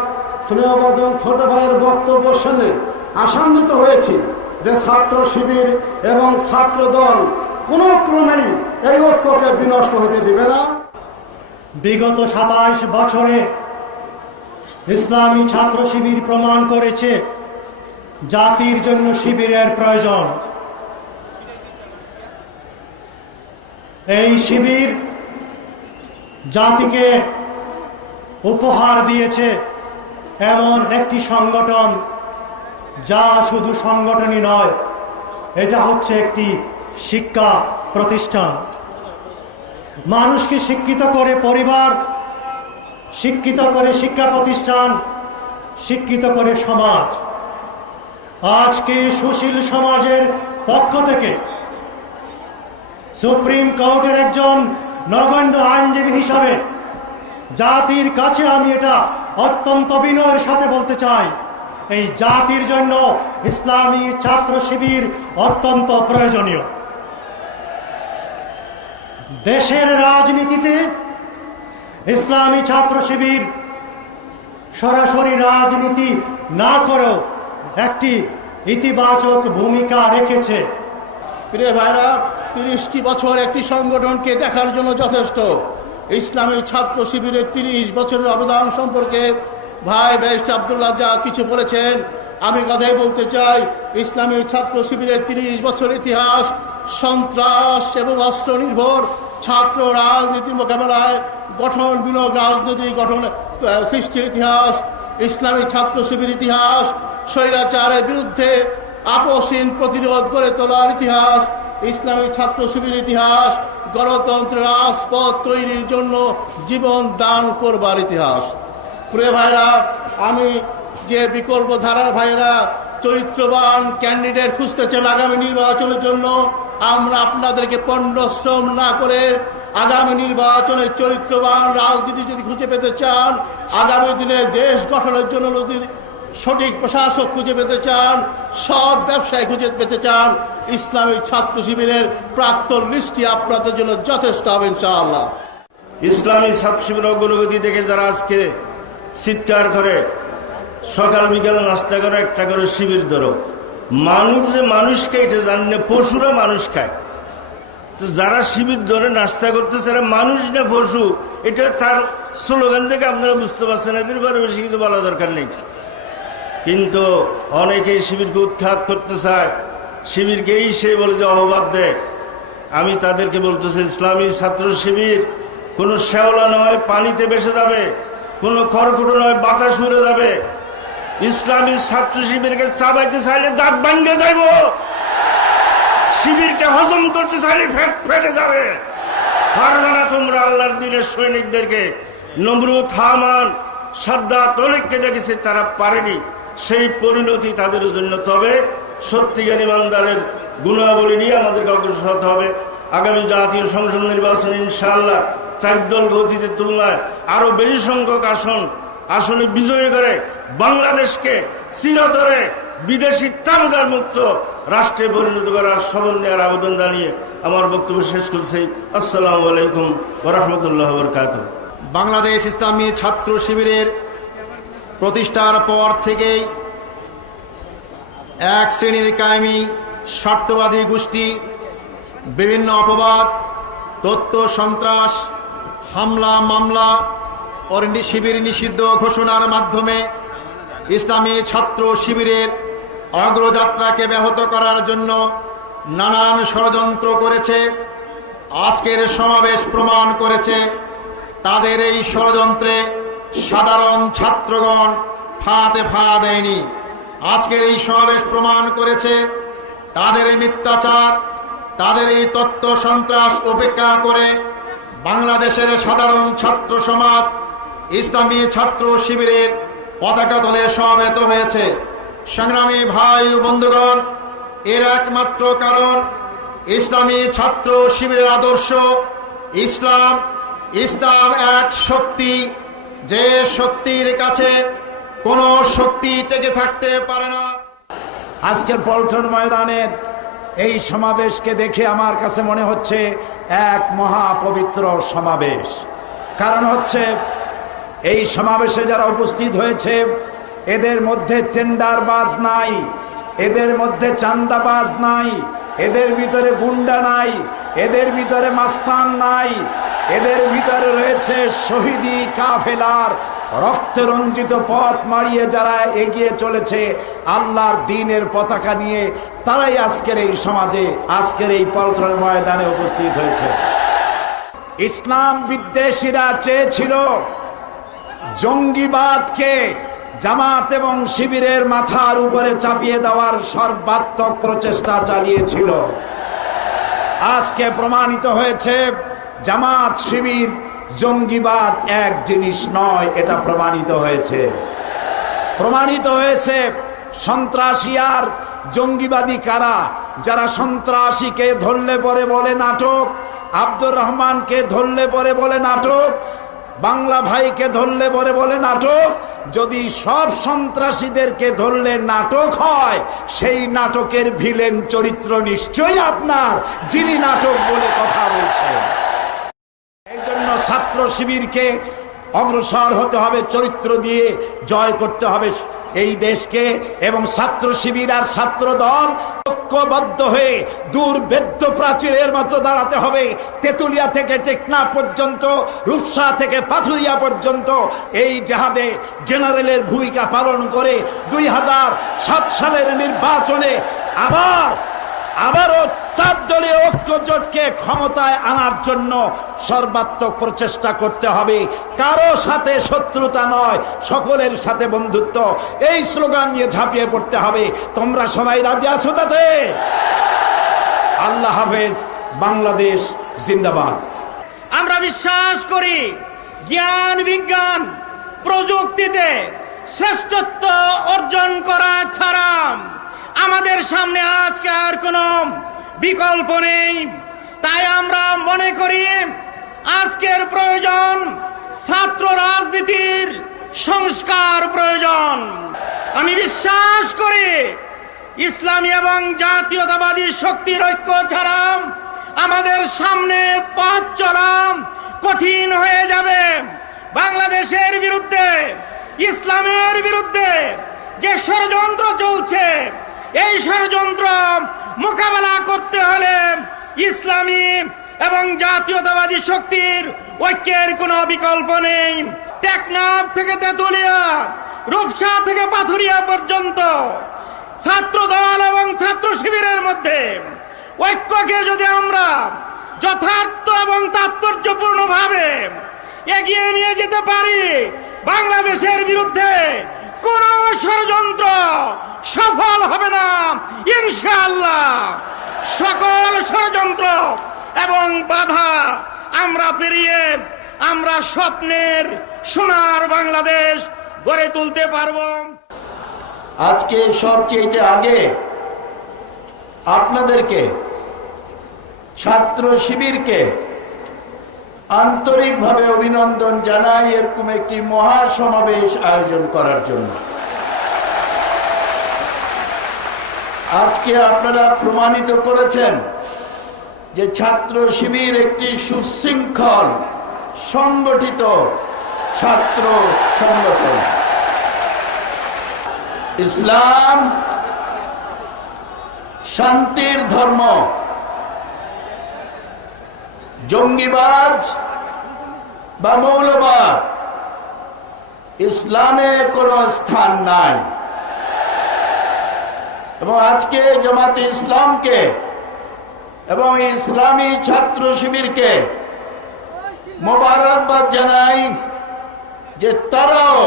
স্নেহভাজন ছোট ভাইয়ের বক্তব্য শুনে আশান্বিত হয়েছি যে ছাত্র শিবির এবং ছাত্র দল কোনো ক্রমেই এই ঐক্যকে বিনষ্ট হতে দিবে না। বিগত 27 বছরে ইসলামী ছাত্র শিবির প্রমাণ করেছে জাতির জন্য শিবিরের প্রয়োজন। এই শিবির জাতিকে উপহার দিয়েছে এমন একটি সংগঠন যা শুধু সংগঠনই নয়, এটা হচ্ছে একটি শিক্ষা প্রতিষ্ঠান। মানুষকে শিক্ষিত করে পরিবার, শিক্ষিত করে শিক্ষা প্রতিষ্ঠান, শিক্ষিত করে সমাজ। আজকে সুশীল সমাজের পক্ষ থেকে সুপ্রিম কোর্টের একজন নগণ্য আইনজীবী হিসাবে জাতির কাছে আমি এটা অত্যন্ত বিনয়ের সাথে বলতে চাই, এই জাতির জন্য ইসলামী ছাত্র শিবির অত্যন্ত প্রয়োজনীয়। দেশের রাজনীতিতে ইসলামী ছাত্র শিবির সরাসরি রাজনীতি না করেও একটি ইতিবাচক ভূমিকা রেখেছে। প্রিয় ভাইরা, 30টি বছর একটি সংগঠনকে দেখার জন্য যথেষ্ট। ইসলামী ছাত্র শিবিরের 30 বছরের অবদান সম্পর্কে ভাই ব্যারিস্টার আব্দুল্লাহ যা কিছু বলেছেন, আমি কথাই বলতে চাই। ইসলামী ছাত্র শিবিরের 30 বছর ইতিহাস সন্ত্রাস এবং অস্ত্র নির্ভর ছাত্র রাজনীতির মোকাবেলায় গঠনমূলক রাজনৈতিক গঠন সৃষ্টির ইতিহাস। ইসলামী ছাত্র শিবির ইতিহাস স্বৈরাচারের বিরুদ্ধে আপসহীন প্রতিরোধ গড়ে তোলার ইতিহাস। ইসলামী ছাত্র শিবির ইতিহাস গণতন্ত্রের রাজপথ তৈরির জন্য জীবন দান করবার ইতিহাস। প্রিয় ভাইরা, আমি যে বিকল্প ধারার ভাইরা চরিত্রবান ক্যান্ডিডেট খুঁজতেছেন আগামী নির্বাচনের জন্য, আমরা আপনাদেরকে পণ্ডশ্রম না করে আগামী নির্বাচনে চরিত্রবান রাজনীতি যদি খুঁজে পেতে চান, আগামী দিনে দেশ গঠনের জন্য যদি সঠিক প্রশাসক খুঁজে পেতে চান, সৎ ব্যবসায়ী খুঁজে পেতে চান, ইসলামী ছাত্র শিবিরের প্রাক্তন লিস্টটি আপনাদের জন্য যথেষ্ট হবে ইনশাআল্লাহ। ইসলামী ছাত্র শিবির অগ্রগতি দেখে যারা আজকে চিৎকার করে সকাল বিকাল নাস্তা করে একটা করে শিবির ধরো, মানুষ যে মানুষ খায় এটা জানি না, পশুরা মানুষ খায়। তো যারা শিবির ধরে নাস্তা করতেছে এরা মানুষ না পশু, এটা তার স্লোগান থেকে আপনারা বুঝতে পারছেন। এদের ব্যাপারে বেশি কিছু বলা দরকার নেই। কিন্তু অনেকেই শিবিরকে উৎখাত করতে চায়, শিবিরকেই সে বলে যে অহবাদ দেয়। আমি তাদেরকে বলতেছি, ইসলামী ছাত্র শিবির কোনো শ্যাওলা নয় পানিতে ভেসে যাবে, কোনো খড়কুটো নয় বাতাস উড়ে যাবে। ইসলামী ছাত্র শিবিরকে চাবাইতে চাইলে দাঁত ভাঙে যাইব, শিবিরকে হজম করতে চাইলে ফেটে যাবে। পারবে না তোমরা আল্লাহর দিনের সৈনিকদেরকে। নমরুদ, হামান, সাদ্দাত, তরিককে দেখেছে, তারা পারেনি। সেই পরিণতি তাদের জন্য। তবে সত্যিকার ইমানদারের গুণাবলী নিয়ে আমাদেরকে অগ্রসর হতে হবে। আগামী জাতীয় সংসদ নির্বাচনে ইনশাআল্লাহ 4 দল গতিতে তুলনায় আরো বেশি সংখ্যক আসনে বিজয়ী করে বাংলাদেশকে চিরতরে বিদেশি তাবেদার মুক্ত রাষ্ট্রে পরিণত করার শপথ নেওয়ার আবেদন জানিয়ে আমার বক্তব্য শেষ করছি। আসসালামু আলাইকুম ওয়া রাহমাতুল্লাহি ওয়া বারাকাতুহু। বাংলাদেশ ইসলামী ছাত্র শিবিরের প্রতিষ্ঠার পর থেকেই এক শ্রেণীর কায়েমি স্বার্থবাদী গোষ্ঠী বিভিন্ন অপবাদ, তথ্য সন্ত্রাস, হামলা মামলা ও শিবির নিষিদ্ধ ঘোষণার মাধ্যমে ইসলামী ছাত্র শিবিরের অগ্রযাত্রাকে ব্যাহত করার জন্য নানান ষড়যন্ত্র করেছে। আজকের সমাবেশ প্রমাণ করেছে তাদের এই ষড়যন্ত্রে সাধারণ ছাত্রগণ ফাঁদে পা দেয়নি। আজকের এই সমাবেশ প্রমাণ করেছে তাদের এই মিথ্যাচার, তাদের এই তথ্য সন্ত্রাস উপেক্ষা করে বাংলাদেশের সাধারণ ছাত্র সমাজ ইসলামী ছাত্র শিবিরের পতাকা তলে সমবেত হয়েছে। সংগ্রামী ভাই ও বন্ধুগণ, এর একমাত্র কারণ ইসলামী ছাত্র শিবিরের আদর্শ। ইসলাম এক শক্তি, যে শক্তির কাছে কোনো শক্তি টেকে থাকতে পারে না। আজকের পল্টন ময়দানের এই সমাবেশকে দেখে আমার কাছে মনে হচ্ছে এক মহাপবিত্র সমাবেশ। কারণ হচ্ছে এই সমাবেশে যারা উপস্থিত হয়েছে এদের মধ্যে টেন্ডারবাজ নাই, এদের মধ্যে চান্দাবাজ নাই, এদের ভিতরে গুন্ডা নাই, এদের ভিতরে মাস্তান নাই, এদের ভিতরে রয়েছে শহীদি কাফেলার রক্তে রঞ্জিত পথ মারিয়ে যারা এগিয়ে চলেছে আল্লাহর দ্বীনের পতাকা নিয়ে, তারাই আজকের এই সমাজে, আজকের এই পল্টন ময়দানে উপস্থিত হয়েছে। ইসলাম বিদ্বেষীরা চেয়েছিল জঙ্গিবাদকে জামাত এবং শিবিরের মাথার উপরে চাপিয়ে দেওয়ার সর্বাত্মক প্রচেষ্টা চালিয়েছিল। আজকে প্রমাণিত হয়েছে জামাত শিবির জঙ্গিবাদ এক জিনিস নয়, এটা প্রমাণিত হয়েছে। প্রমাণিত হয়েছে সন্ত্রাসী আর জঙ্গিবাদী কারা। যারা সন্ত্রাসীকে ধরলে পরে বলে নাটক, আব্দুর রহমানকে ধরলে পরে বলে নাটক, বাংলা ভাইকে ধরলে পরে বলে নাটক। যদি সব সন্ত্রাসীদেরকে ধরলে নাটক হয়, সেই নাটকের ভিলেন চরিত্র নিশ্চয়ই আপনার, যিনি নাটক বলে কথা বলছেন। এই জন্য ছাত্র শিবিরকে অগ্রসর হতে হবে, চরিত্র দিয়ে জয় করতে হবে এই দেশকে। এবং ছাত্র শিবির আর ছাত্র দল ঐক্যবদ্ধ হয়ে দুর্ভেদ্য প্রাচীরের মতো দাঁড়াতে হবে। তেতুলিয়া থেকে টেকনাফ পর্যন্ত, রূপসা থেকে পাথুরিয়া পর্যন্ত এই জেহাদে জেনারেলের ভূমিকা পালন করে 2007 সালের নির্বাচনে আবারও 4 দলীয় ঐক্যজোটকে ক্ষমতায় আনার জন্য সর্বাত্মক প্রচেষ্টা করতে হবে। কারো সাথে শত্রুতা নয়, সকলের সাথে বন্ধুত্ব, এই স্লোগান নিয়ে ঝাঁপিয়ে পড়তে হবে। তোমরা সবাই রাজি আছো তাতে? আল্লাহ হাফেজ। বাংলাদেশ জিন্দাবাদ। আমরা বিশ্বাস করি জ্ঞান বিজ্ঞান প্রযুক্তিতে শ্রেষ্ঠত্ব অর্জন করা ছাড়া আমাদের সামনে আজকে আর কোনো বিকল্প নেই। তাই আমরা মনে করি আজকের প্রয়োজন ছাত্র রাজনীতির সংস্কার প্রয়োজন। আমি বিশ্বাস করি ইসলামী এবং জাতীয়তাবাদী শক্তির ঐক্য ছাড়া আমাদের সামনে পথ চলা কঠিন হয়ে যাবে। বাংলাদেশের বিরুদ্ধে, ইসলামের বিরুদ্ধে যে ষড়যন্ত্র চলছে, এই ষড়যন্ত্র মোকাবেলা করতে হলে ইসলামী এবং জাতীয়তাবাদী শক্তির ঐক্যের কোনো বিকল্প নেই। টেকনাফ থেকে তেতুলিয়া, রূপসা থেকে পাথুরিয়া পর্যন্ত ছাত্র দল এবং ছাত্র শিবিরের মধ্যে ঐক্যকে যদি আমরা যথার্থ এবং তাৎপর্যপূর্ণ ভাবে এগিয়ে নিয়ে যেতে পারি, বাংলাদেশের বিরুদ্ধে কোন ষড়যন্ত্র সফল হবে না ইনশাআল্লাহ। সকল ষড়যন্ত্র এবং বাধা আমরা পেরিয়ে আমরা স্বপ্নের সোনার বাংলাদেশ গড়ে তুলতে পারবো। আজকে সবচেয়ে আগে আপনাদেরকে, ছাত্র শিবিরকে আন্তরিকভাবে অভিনন্দন জানাই এরকম একটি মহাসমাবেশ আয়োজন করার জন্য। আজকে আপনারা প্রমাণিত করেছেন যে ছাত্র শিবির একটি সুশৃঙ্খল সংগঠিত ছাত্র সংগঠন। ইসলাম শান্তির ধর্ম, জঙ্গিবাজ বা মৌলবাদ ইসলামে কোনো স্থান নাই। এবং আজকে জামাতে ইসলামকে এবং ইসলামী ছাত্র শিবিরকে মোবারকবাদ জানাই যে তারাও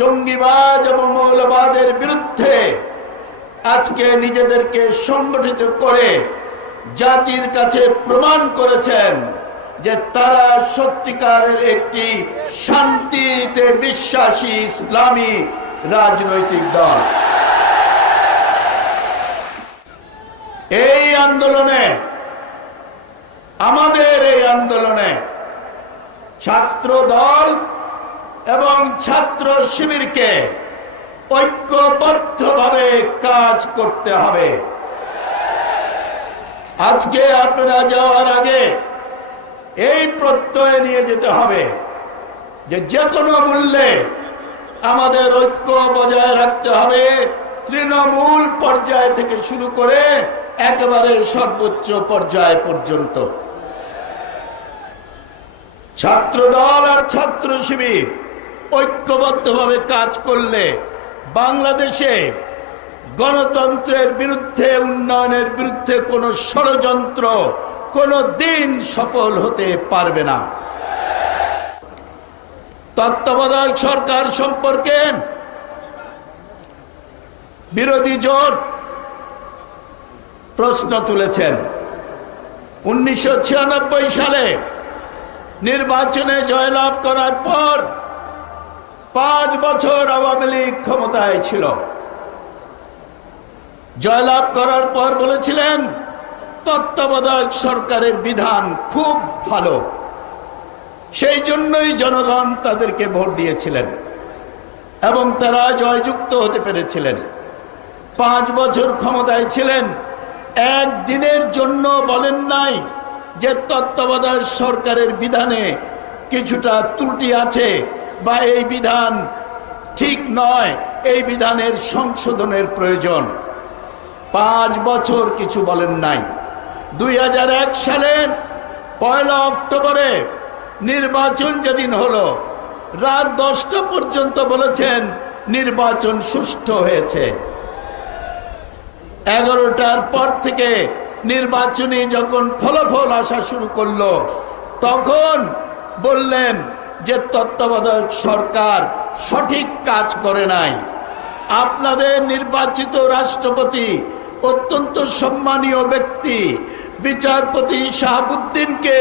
জঙ্গিবাজ এবং মৌলবাদের বিরুদ্ধে আজকে নিজেদেরকে সংগঠিত করে জাতির কাছে প্রমাণ করেছেন যে তারা সত্যিকারের একটি শান্তিতে বিশ্বাসী ইসলামী রাজনৈতিক দল। এই আন্দোলনে, আমাদের এই আন্দোলনে ছাত্র দল এবং ছাত্র শিবিরকে ঐক্যবদ্ধভাবে কাজ করতে হবে। আজকে আপনারা যাওয়ার আগে এই প্রত্যয় নিয়ে যেতে হবে যে কোনো মূল্যে আমাদের ঐক্য বজায় রাখতে হবে, তৃণমূল পর্যায় থেকে শুরু করে একেবারে সর্বোচ্চ পর্যায় পর্যন্ত ছাত্রদল আর ছাত্র শিবির ঐক্যবদ্ধভাবে কাজ করলে বাংলাদেশে গণতন্ত্রের বিরুদ্ধে, উন্নয়নের বিরুদ্ধে কোনো ষড়যন্ত্র কোনো দিন সফল হতে পারবে না। তত্ত্বাবধায়ক সরকার সম্পর্কে বিরোধী জোট প্রশ্ন তুলেছেন। 1996 সালে নির্বাচনে জয়লাভ করার পর 5 বছর আওয়ামী লীগ ক্ষমতায় ছিল। জয়লাভ করার পর বলেছিলেন তত্ত্বাবধায়ক সরকারের বিধান খুব ভালো, সেই জন্যই জনগণ তাদেরকে ভোট দিয়েছিলেন এবং তারা জয়যুক্ত হতে পেরেছিলেন। 5 বছর ক্ষমতায় ছিলেন, একদিনের জন্য বলেন নাই যে তত্ত্বাবধায়ক সরকারের বিধানে কিছুটা ত্রুটি আছে বা এই বিধান ঠিক নয়, এই বিধানের সংশোধনের প্রয়োজন। 5 বছর কিছু বলেন নাই। 2001 সালের 1 অক্টোবরে নির্বাচন যেদিন হলো, রাত 10টা পর্যন্ত বলেছেন নির্বাচন সুষ্ঠু হয়েছে। 11টার পর থেকে নির্বাচনী যখন ফলাফল আসা শুরু করলো, তখন বললেন যে তত্ত্বাবধায়ক সরকার সঠিক কাজ করে নাই। আপনাদের নির্বাচিত রাষ্ট্রপতি অত্যন্ত সম্মানীয় ব্যক্তি বিচারপতি শাহাবুদ্দিনকে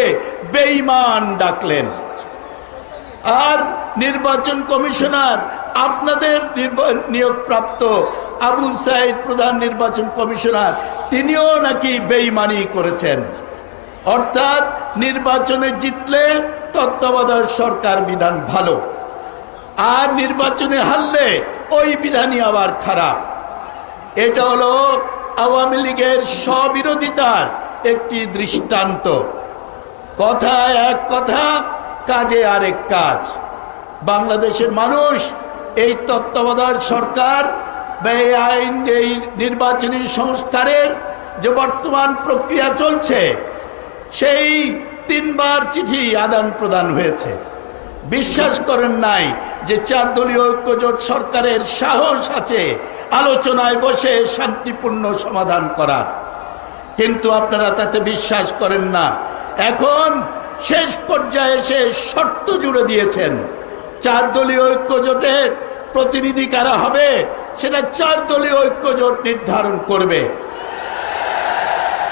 বেঈমান ডাকলেন, আর নির্বাচন কমিশনার আপনাদের নিয়োগপ্রাপ্ত আবু সাইদ প্রধান নির্বাচন কমিশনার, তিনিও নাকি বেঈমানি করেছেন। অর্থাৎ নির্বাচনে জিতলে তত্ত্বাবধায়ক সরকার বিধান ভালো, আর নির্বাচনে হারলে ওই বিধানই আবার খারাপ। এটা হলো আওয়ামী লীগের স্ববিরোধিতার একটি দৃষ্টান্ত। কথায় এক কথা, কাজে আরেক কাজ। বাংলাদেশের মানুষ এই তত্ত্বাবধায়ক সরকার বা এই আইন, এই নির্বাচনী সংস্কারের যে বর্তমান প্রক্রিয়া চলছে, সেই 3 বার চিঠি আদান প্রদান হয়েছে। বিশ্বাস করেন নাই যে 4 দলীয় ঐক্যজোট সরকারের সাহস আছে আলোচনায় বসে শান্তিপূর্ণ সমাধান করার, কিন্তু আপনারা তাতে বিশ্বাস করেন না। এখন শেষ পর্যায়ে এসে শর্ত জুড়ে দিয়েছেন। 4 দলীয় ঐক্যজোটের প্রতিনিধি কারা হবে সেটা 4 দলীয় ঐক্যজোট নির্ধারণ করবে।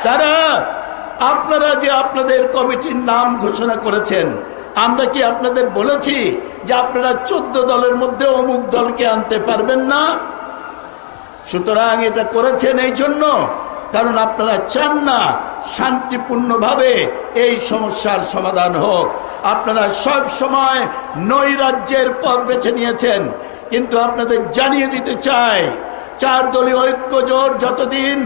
তারা, আপনারা যে আপনাদের কমিটির নাম ঘোষণা করেছেন, আমরা কি আপনাদের বলেছি যে আপনারা 14 দলের মধ্যে অমুক দলকে আনতে পারবেন না? সুতরাং এটা করেছেন এই জন্য কারণ আপনারা চান না শান্তিপূর্ণভাবে এই সমস্যার সমাধান হোক। আপনারা সব সময় নৈরাজ্যের পথ বেছে নিয়েছেন, কিন্তু আপনাদের জানিয়ে দিতে চাই, 4 দলীয় ঐক্যজোট যতদিন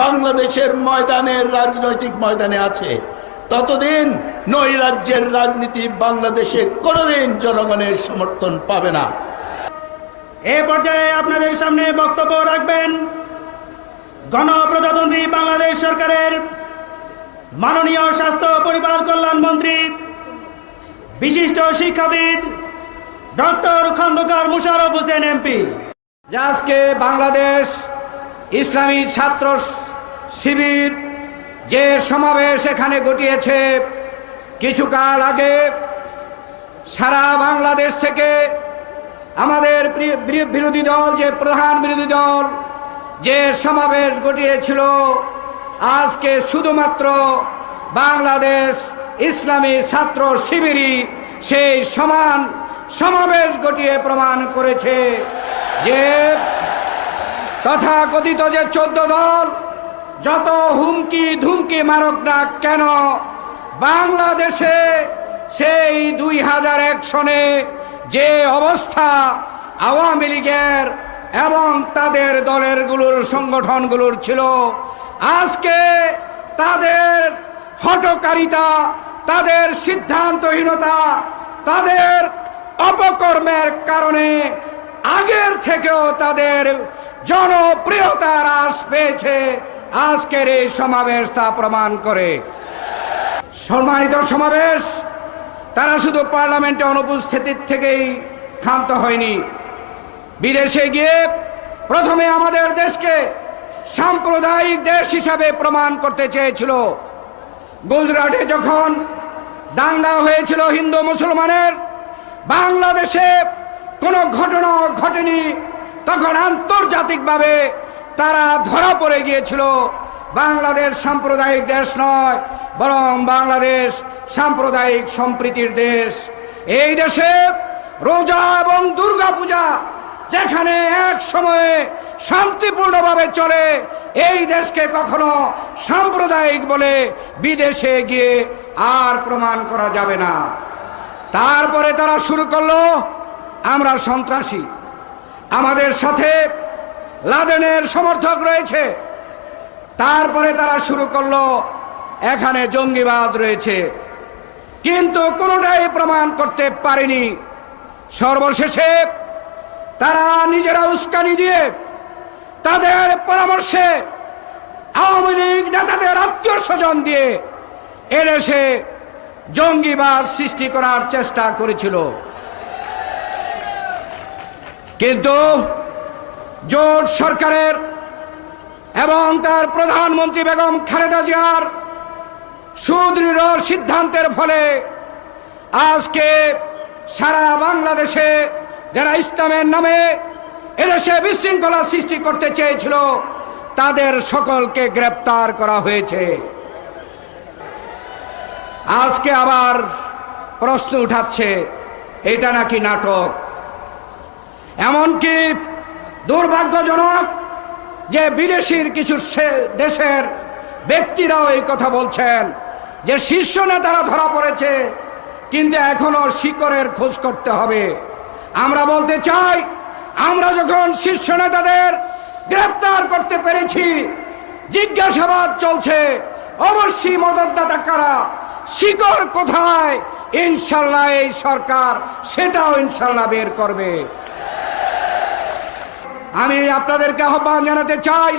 বাংলাদেশের ময়দানের রাজনৈতিক ময়দানে আছে, ততদিন নৈরাজ্যের রাজনীতি বাংলাদেশে কোনোদিন জনগণের সমর্থন পাবে না। এ পর্যায়ে আপনাদের সামনে বক্তব্য রাখবেন গণপ্রজাতন্ত্রী বাংলাদেশ সরকারের মাননীয় স্বাস্থ্য পরিবার কল্যাণ মন্ত্রী, বিশিষ্ট শিক্ষাবিদ ডক্টর খন্দকার মোশাররফ হোসেন এমপি। আজকে বাংলাদেশ ইসলামী ছাত্র শিবির যে সমাবেশ এখানে ঘটিয়েছে, কিছুকাল আগে সারা বাংলাদেশ থেকে আমাদের বিরোধী দল, যে প্রধান বিরোধী দল যে সমাবেশ ঘটিয়েছিল, আজকে শুধুমাত্র বাংলাদেশ ইসলামী ছাত্র শিবিরই সেই সমান সমাবেশ ঘটিয়ে প্রমাণ করেছে যে তথাকথিত যে 14 দল যত হুমকি ধুমকি মারক না কেন, বাংলাদেশে সেই 2001 সনে যে অবস্থা আওয়ামী লীগের এবং তাদের দলেরগুলোর সংগঠনগুলোর ছিল, আজকে তাদের হঠকারিতা, তাদের সিদ্ধান্তহীনতা, তাদের অপকর্মের কারণে আগের থেকেও তাদের জনপ্রিয়তার হ্রাস পেয়েছে আজকের এই সমাবেশ তা প্রমাণ করে। সম্মানিত সমাবেশ, তারা শুধু পার্লামেন্টে অনুপস্থিতির থেকেই ক্ষান্ত হয়নি, বিদেশে গিয়ে প্রথমে আমাদের দেশকে সাম্প্রদায়িক দেশ হিসাবে প্রমাণ করতে চেয়েছিল। গুজরাটে যখন দাঙ্গা হয়েছিল হিন্দু মুসলমানের, বাংলাদেশে কোনো ঘটনা ঘটেনি, তখন আন্তর্জাতিকভাবে তারা ধরা পড়ে গিয়েছিল। বাংলাদেশ সাম্প্রদায়িক দেশ নয়, বরং বাংলাদেশ সাম্প্রদায়িক সম্প্রীতির দেশ। এই দেশে রোজা এবং দুর্গা পূজা যেখানে এক সময়ে শান্তিপূর্ণভাবে চলে, এই দেশকে কখনো সাম্প্রদায়িক বলে বিদেশে গিয়ে আর প্রমাণ করা যাবে না। তারপরে তারা শুরু করলো আমরা সন্ত্রাসী, আমাদের সাথে লাদেনের সমর্থক রয়েছে। তারপরে তারা শুরু করলো এখানে জঙ্গিবাদ রয়েছে, কিন্তু কোনোটাই প্রমাণ করতে পারেনি। সর্বশেষে তারা নিজেরা উস্কানি দিয়ে তাদের পরামর্শে আওয়ামী লীগ নেতাদের আত্মীয় স্বজন দিয়ে এদেশে জঙ্গিবাদ সৃষ্টি করার চেষ্টা করেছিল। কিন্তু জোট সরকারের এবং তার প্রধানমন্ত্রী বেগম খালেদা জিয়ার সুদৃঢ় সিদ্ধান্তের ফলে আজকে সারা বাংলাদেশে যারা ইসলামের নামে এদেশে বিশৃঙ্খলা সৃষ্টি করতে চেয়েছিল, তাদের সকলকে গ্রেপ্তার করা হয়েছে। আজকে আবার প্রশ্ন উঠাচ্ছে এটা নাকি নাটক। এমনকি দুর্ভাগ্যজনক যে বিদেশির কিছু দেশের ব্যক্তিরাও এই কথা বলছেন যে শীর্ষ নেতারা ধরা পড়েছে, কিন্তু এখনো শিকড়ের খোঁজ করতে হবে। আমরা বলতে চাই, আমরা যখন শীর্ষ নেতাদের গ্রেপ্তার করতে পেরেছি, জিজ্ঞাসাবাদ চলছে, অবশ্যই মদতদাতা কারা, শিকড় কোথায়, ইনশাল্লাহ এই সরকার সেটাও ইনশাল্লাহ বের করবে। আমি আপনাদেরকে আহ্বান জানাতে চাই,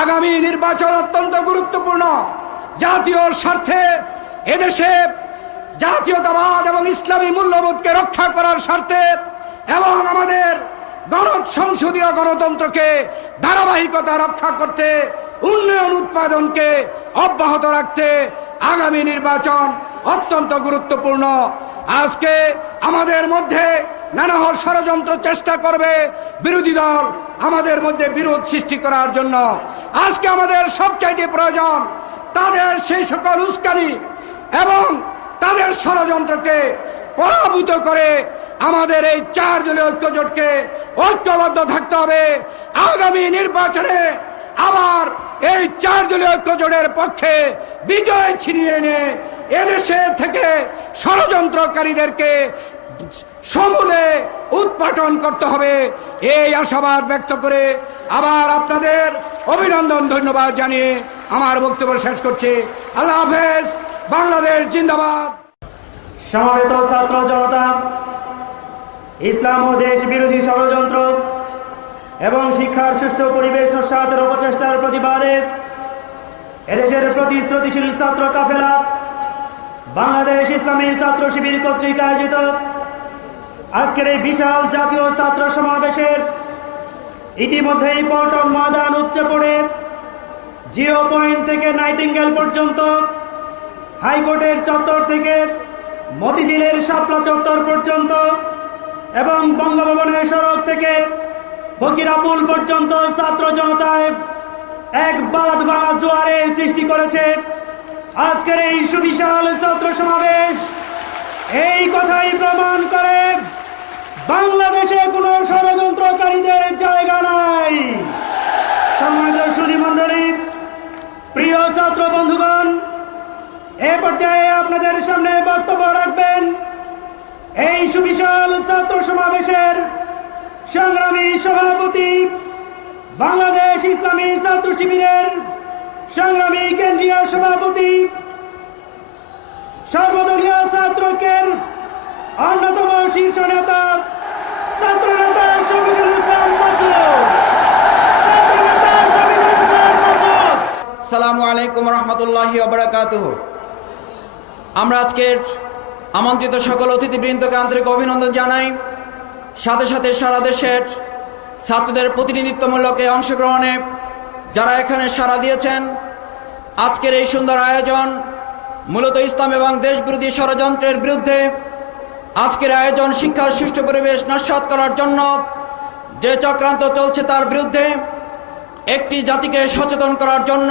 আগামী নির্বাচন অত্যন্ত গুরুত্বপূর্ণ। জাতীয় স্বার্থে এদেশে জাতীয়তাবাদ এবং ইসলামী মূল্যবোধকে রক্ষা করার স্বার্থে এবং আমাদের সংসদীয় গণতন্ত্রকে ধারাবাহিকতা রক্ষা করতে, উন্নয়ন উৎপাদনকে অব্যাহত রাখতে আগামী নির্বাচন অত্যন্ত গুরুত্বপূর্ণ। আজকে আমাদের মধ্যে নানা ষড়যন্ত্র চেষ্টা করবে বিরোধী দল আমাদের মধ্যে বিরোধ সৃষ্টি করার জন্য। আজকে আমাদের সবচাইতে প্রয়োজন তাদের সেই সকল উস্কানি এবং তাদের ষড়যন্ত্রকে পরাভূত করে আমাদের এই 4 দলীয় ঐক্যজোটকে ঐক্যবদ্ধ থাকতে হবে। আগামী নির্বাচনে আবার এই 4 দলীয় ঐক্যজোটের পক্ষে বিজয় ছিনিয়ে এনে এদেশে থেকে ষড়যন্ত্রকারীদেরকে সমূলে উৎপাটন করতে হবে। এই আশাবাদ ব্যক্ত করে আবার আপনাদের অভিনন্দন ধন্যবাদ জানিয়ে আমার বক্তব্য শেষ করছি। আল্লাহ হাফেজ। বাংলাদেশ জিন্দাবাদ। সমবেত ছাত্র জনতা, ইসলাম ও দেশ বিরোধী ষড়যন্ত্র এবং শিক্ষার সুষ্ঠু পরিবেশ নস্যাতের অপচেষ্টার প্রতিবাদে এদেশের প্রতিশ্রুতিশীল ছাত্র কাফেলা বাংলাদেশ ইসলামী ছাত্র শিবির কর্তৃক আয়োজিত আজকের এই বিশাল জাতীয় ছাত্র সমাবেশের ইতিমধ্যেই পল্টন ময়দান উচ্চে পড়ে 0 পয়েন্ট থেকে নাইটিঙ্গেল পর্যন্ত, হাইকোর্টের চত্বর থেকে মতিঝিলের শাপলা চত্বর পর্যন্ত এবং বঙ্গভবনের সড়ক থেকে ফকিরাপুল পর্যন্ত ছাত্র জনতায় এক বাঁধ ভাঙা জোয়ারের সৃষ্টি করেছে। আজকের এই সুবিশাল ছাত্র সমাবেশ এই কথাই প্রমাণ করে বাংলাদেশে কোনো ষড়যন্ত্রকারীদের জায়গা নাই। সম্মানিত সুধী মণ্ডলী, প্রিয় ছাত্র বন্ধুগণ, এ পর্যায়ে আপনাদের সামনে বক্তব্য রাখবেন এই সুবিশাল ছাত্র সমাবেশের সংগ্রামী সভাপতি, বাংলাদেশ ইসলামী ছাত্র শিবিরের সংগ্রামী কেন্দ্রীয় সভাপতি, সর্বদলীয় ছাত্রকের অন্যতম শীর্ষ নেতা, ছাত্র নেতা শফিকুল ইসলাম মাসুদ। আলাইকুম রহমতুল্লাহি ওয়া বারাকাতুহু। আমরা আজকের আমন্ত্রিত সকল অতিথিবৃন্দকে আন্তরিক অভিনন্দন জানাই। সাথে সাথে সারা দেশের ছাত্রদের প্রতিনিধিত্বমূলক এই অংশগ্রহণে যারা এখানে সাড়া দিয়েছেন। আজকের এই সুন্দর আয়োজন মূলত ইসলাম এবং দেশবিরোধী ষড়যন্ত্রের বিরুদ্ধে। আজকের আয়োজন শিক্ষার সুষ্ঠু পরিবেশ নস্যাৎ করার জন্য যে চক্রান্ত চলছে তার বিরুদ্ধে একটি জাতিকে সচেতন করার জন্য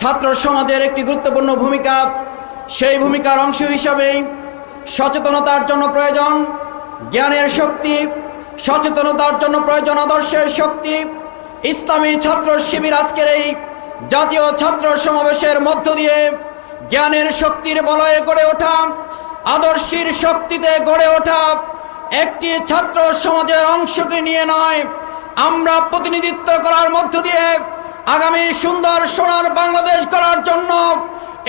ছাত্র সমাজের একটি গুরুত্বপূর্ণ ভূমিকা। সেই ভূমিকার অংশ হিসাবে সচেতনতার জন্য প্রয়োজন জ্ঞানের শক্তি, সচেতনতার জন্য প্রয়োজন আদর্শের শক্তি। ইসলামী ছাত্র শিবির আজকের এই জাতীয় ছাত্র সমাবেশের মধ্য দিয়ে জ্ঞানের শক্তির বলয়ে গড়ে ওঠা, আদর্শের শক্তিতে গড়ে ওঠা একটি ছাত্র সমাজের অংশকে নিয়ে নয়, আমরা প্রতিনিধিত্ব করার মধ্য দিয়ে আগামী সুন্দর সোনার বাংলাদেশ গড়ার জন্য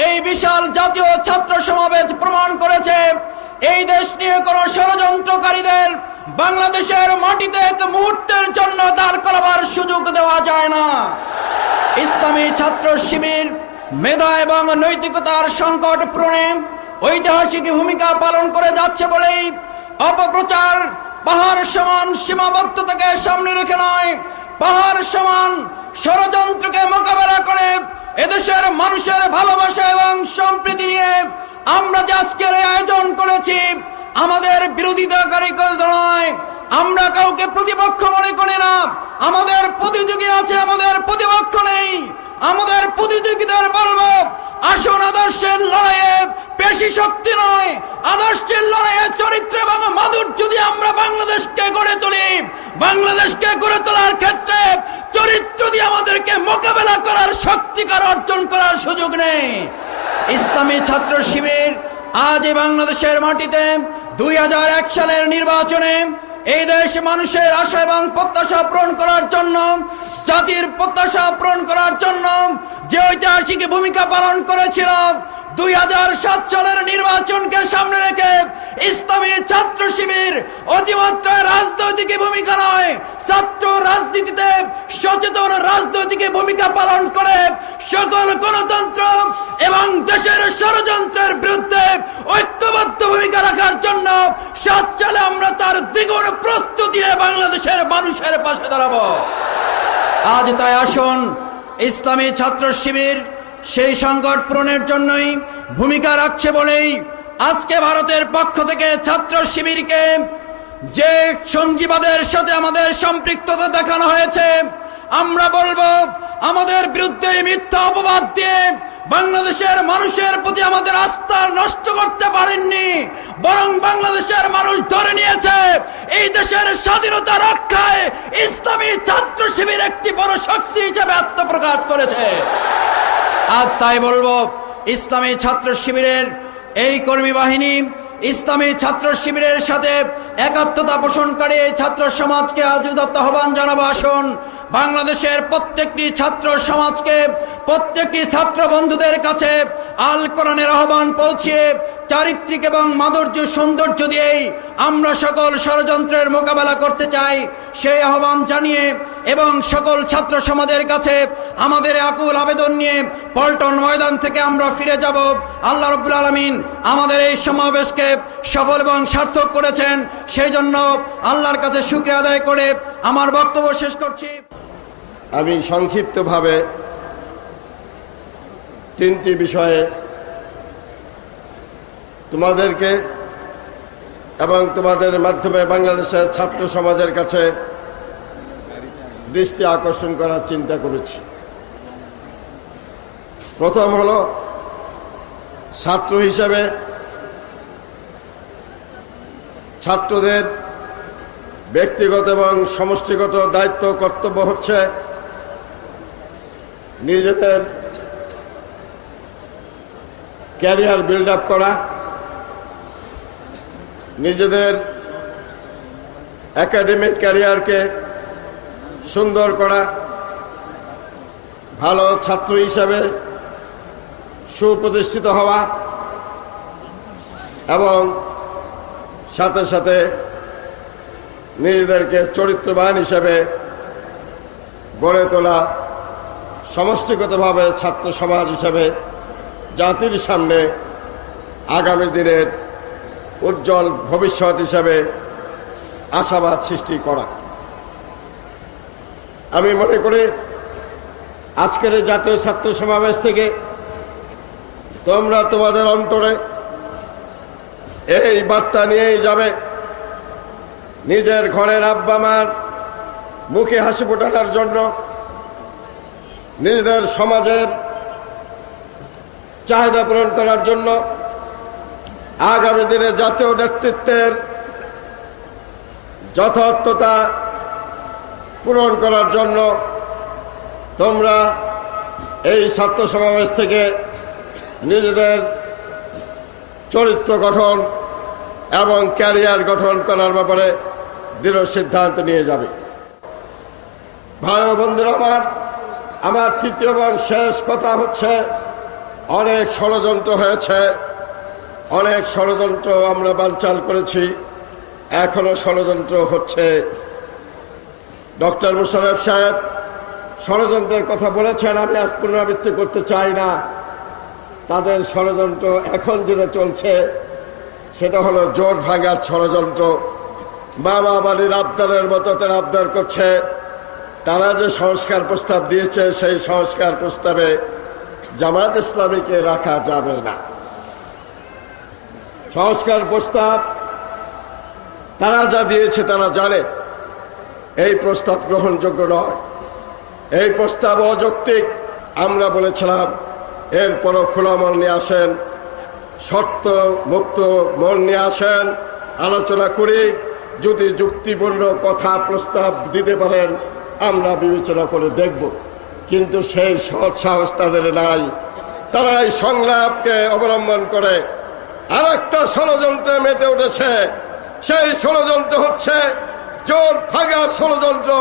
এই বিশাল জাতীয় ছাত্র সমাবেশ প্রমাণ করেছে এই দেশ নিয়ে কোনো ষড়যন্ত্রকারীদের বাংলাদেশের মাটিতে এক মুহূর্তের জন্য দাঁড় করাবার সুযোগ দেওয়া যায় না। ইসলামী ছাত্র শিবির মেধা এবং নৈতিকতার সংকট পূরণে ঐতিহাসিক ভূমিকা পালন করে যাচ্ছে বলেই অপপ্রচার পাহাড় সমান সীমাবদ্ধতাকে সামনে রেখে নয়, পাহাড় সমান ষড়যন্ত্রকে মোকাবেলা করে এদেশের মানুষের ভালোবাসা এবং সম্প্রীতি নিয়ে আমরা যে আজকের আয়োজন করেছি আমাদের বিরোধিতাকারী নয়, আমরা কাউকে প্রতিপক্ষ মনে করি না। আমাদের প্রতিযোগী আছে, আমাদের প্রতিপক্ষ নেই। আমাদের প্রতিযোগীদের বলবো আসুন আদর্শের লড়াইয়ে পেশি শক্তি নয়, আদর্শের লড়াইয়ে চরিত্র এবং মাধুর্য দিয়ে আমরা বাংলাদেশকে গড়ে তুলি। বাংলাদেশকে গড়ে তোলার ক্ষেত্রে চরিত্র দিয়ে আমাদেরকে মোকাবেলা করার শক্তিকার অর্জন করার সুযোগ নেই। ইসলামী ছাত্র শিবির আজ বাংলাদেশের মাটিতে 2001 সালের নির্বাচনে এই দেশ মানুষের আশা এবং প্রত্যাশা পূরণ করার জন্য, জাতির প্রত্যাশা পূরণ করার জন্য যে ঐতিহাসিক ভূমিকা পালন করেছিল, 2007 সালের নির্বাচনকে সামনে রেখে ইসলামী ছাত্র শিবির অতিমাত্রায় রাজনৈতিক ভূমিকা নয়, ছাত্র রাজনীতিতে সচেতন রাজনৈতিক ভূমিকা পালন করে সকল গণতন্ত্র এবং দেশের ষড়যন্ত্রের বিরুদ্ধে ঐক্যবদ্ধ ভূমিকা রাখার জন্য 7 সালে আমরা তার দ্বিগুণ প্রস্তুতি নিয়ে বাংলাদেশের মানুষের পাশে দাঁড়াবো। আজ তাই আসুন ইসলামী ছাত্র শিবির সেই সংকট পূরণের জন্যই ভূমিকা রাখছে বলেই আজকে ভারতের পক্ষ থেকে ছাত্র শিবিরকে যে সঙ্গীবাদের সাথে আমাদের সম্পৃক্ততা দেখানো হয়েছে, আমরা বলবো আমাদের বিরুদ্ধে মিথ্যা অপবাদ দিয়ে বাংলাদেশের মানুষের প্রতি আমাদের আস্থা নষ্ট করতে পারেননি, বরং বাংলাদেশের মানুষ ধরে নিয়েছে এই দেশের স্বাধীনতা রক্ষায় ইসলামী ছাত্র শিবির একটি বড় শক্তি হিসেবে আত্মপ্রকাশ করেছে। আজ তাই বলবো ইসলামী ছাত্র শিবিরের এই কর্মী বাহিনী, ইসলামী ছাত্র শিবিরের সাথে একাত্মতা পোষণকারী এই ছাত্র সমাজকে আজ উদাত্ত আহ্বান জানাবো। আসুন বাংলাদেশের প্রত্যেকটি ছাত্র সমাজকে, প্রত্যেকটি ছাত্র বন্ধুদের কাছে আল কোরআনের আহ্বান পৌঁছিয়ে চারিত্রিক এবং মাধুর্য সৌন্দর্য দিয়েই আমরা সকল ষড়যন্ত্রের মোকাবেলা করতে চাই সেই আহ্বান জানিয়ে এবং সকল ছাত্র সমাজের কাছে আমাদের আকুল আবেদন নিয়ে পল্টন ময়দান থেকে আমরা ফিরে যাব। আল্লাহ রাব্বুল আলামিন আমাদের এই সমাবেশকে সফল এবং সার্থক করেছেন, সেই জন্য আল্লাহর কাছে শুকরিয়া আদায় করে আমার বক্তব্য শেষ করছি। আমি সংক্ষিপ্তভাবে 3টি বিষয়ে তোমাদেরকে এবং তোমাদের মাধ্যমে বাংলাদেশের ছাত্র সমাজের কাছে দৃষ্টি আকর্ষণ করার চিন্তা করেছি। প্রথম হলো, ছাত্র হিসেবে ছাত্রদের ব্যক্তিগত এবং সমষ্টিগত দায়িত্ব কর্তব্য হচ্ছে নিজেদের ক্যারিয়ার বিল্ড আপ করা, নিজেদের একাডেমিক ক্যারিয়ারকে সুন্দর করা, ভালো ছাত্র হিসাবে সুপ্রতিষ্ঠিত হওয়া এবং সাথে সাথে নিজেদেরকে চরিত্রবান হিসেবে গড়ে তোলা সমষ্টিগতভাবে ছাত্র সমাজ হিসেবে জাতির সামনে আগামী দিনের উজ্জ্বল ভবিষ্যৎ হিসেবে আশাবাদ সৃষ্টি করা। আমি মনে করি আজকের এই জাতীয় ছাত্র সমাবেশ থেকে তোমরা তোমাদের অন্তরে এই বার্তা নিয়েই যাবে, নিজের ঘরের আব্বা মার মুখে হাসি ফোটানোর জন্য, নিজেদের সমাজের চাহিদা পূরণ করার জন্য, আগামী দিনে জাতীয় নেতৃত্বের যথার্থতা পূরণ করার জন্য তোমরা এই ছাত্র সমাবেশ থেকে নিজেদের চরিত্র গঠন এবং ক্যারিয়ার গঠন করার ব্যাপারে দৃঢ় সিদ্ধান্ত নিয়ে যাবে। ভাই ও বন্ধুরা, আমার তৃতীয় এবং শেষ কথা হচ্ছে, অনেক ষড়যন্ত্র হয়েছে, অনেক ষড়যন্ত্র আমরা বানচাল করেছি, এখনো ষড়যন্ত্র হচ্ছে। ডক্টর মুশাররফ সাহেব ষড়যন্ত্রের কথা বলেছেন, আমি আর পুনরাবৃত্তি করতে চাই না। তাদের ষড়যন্ত্র এখন যেটা চলছে সেটা হলো জোট ভাঙার ষড়যন্ত্র। বাবা বাড়ির আবদারের মতো তারা আবদার করছে। তারা যে সংস্কার প্রস্তাব দিয়েছে সেই সংস্কার প্রস্তাবে জামাত ইসলামীকে রাখা যাবে না। সংস্কার প্রস্তাব তারা যা দিয়েছে তারা জানে এই প্রস্তাব গ্রহণযোগ্য নয়, এই প্রস্তাব অযৌক্তিক। আমরা বলেছিলাম এরপরও খোলা মন নিয়ে আসেন, শর্ত মুক্ত মন নিয়ে আসেন, আলোচনা করি, যদি যুক্তিপূর্ণ কথা প্রস্তাব দিতে পারেন আমরা বিবেচনা করে দেখব। কিন্তু সেই সৎ সাহস তাদের নাই। তারা এই সংলাপকে অবলম্বন করে আর একটা ষড়যন্ত্রে মেতে উঠেছে। সেই ষড়যন্ত্র হচ্ছে জোট ভাঙার ষড়যন্ত্র।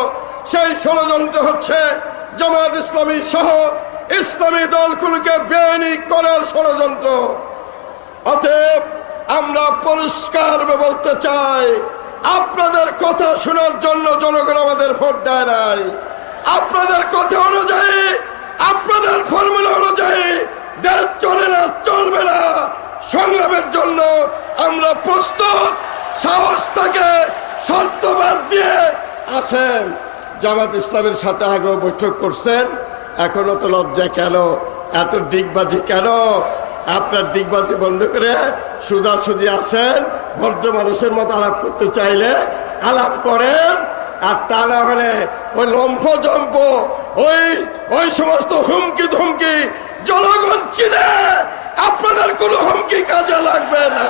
সেই ষড়যন্ত্র হচ্ছে জামাত ইসলামী সহ ইসলামী দলগুলোকে বেআইনি করার ষড়যন্ত্র। অতএব আমরা পরিষ্কার বলতে চাই, আপনাদের কথা শোনার জন্য জনগণ আমাদের ভোট দেয় নাই। আপনাদের কথা অনুযায়ী, আপনাদের ফর্মুলা অনুযায়ী দেশ চলে না, চলবে না। সংগ্রামের জন্য আমরা প্রস্তুত। সাহস থাকে, শর্তবাদ দিয়ে আসেন। জামাত ইসলামের সাথে আগেও বৈঠক করছেন, এখনো তো লজ্জা কেন? এত ডিগবাজি কেন? আপনার ডিগবাজি বন্ধ করে সোজাসুজি আসেন, ভদ্র মানুষের মতো আলাপ করতে চাইলে আলাপ করেন। আর তা না হলে ওই লম্ফ জম্প, ওই সমস্ত হুমকি ধমকি জনগণ চিনে, আপনাদের কোনো হুমকি কাজে লাগবে না।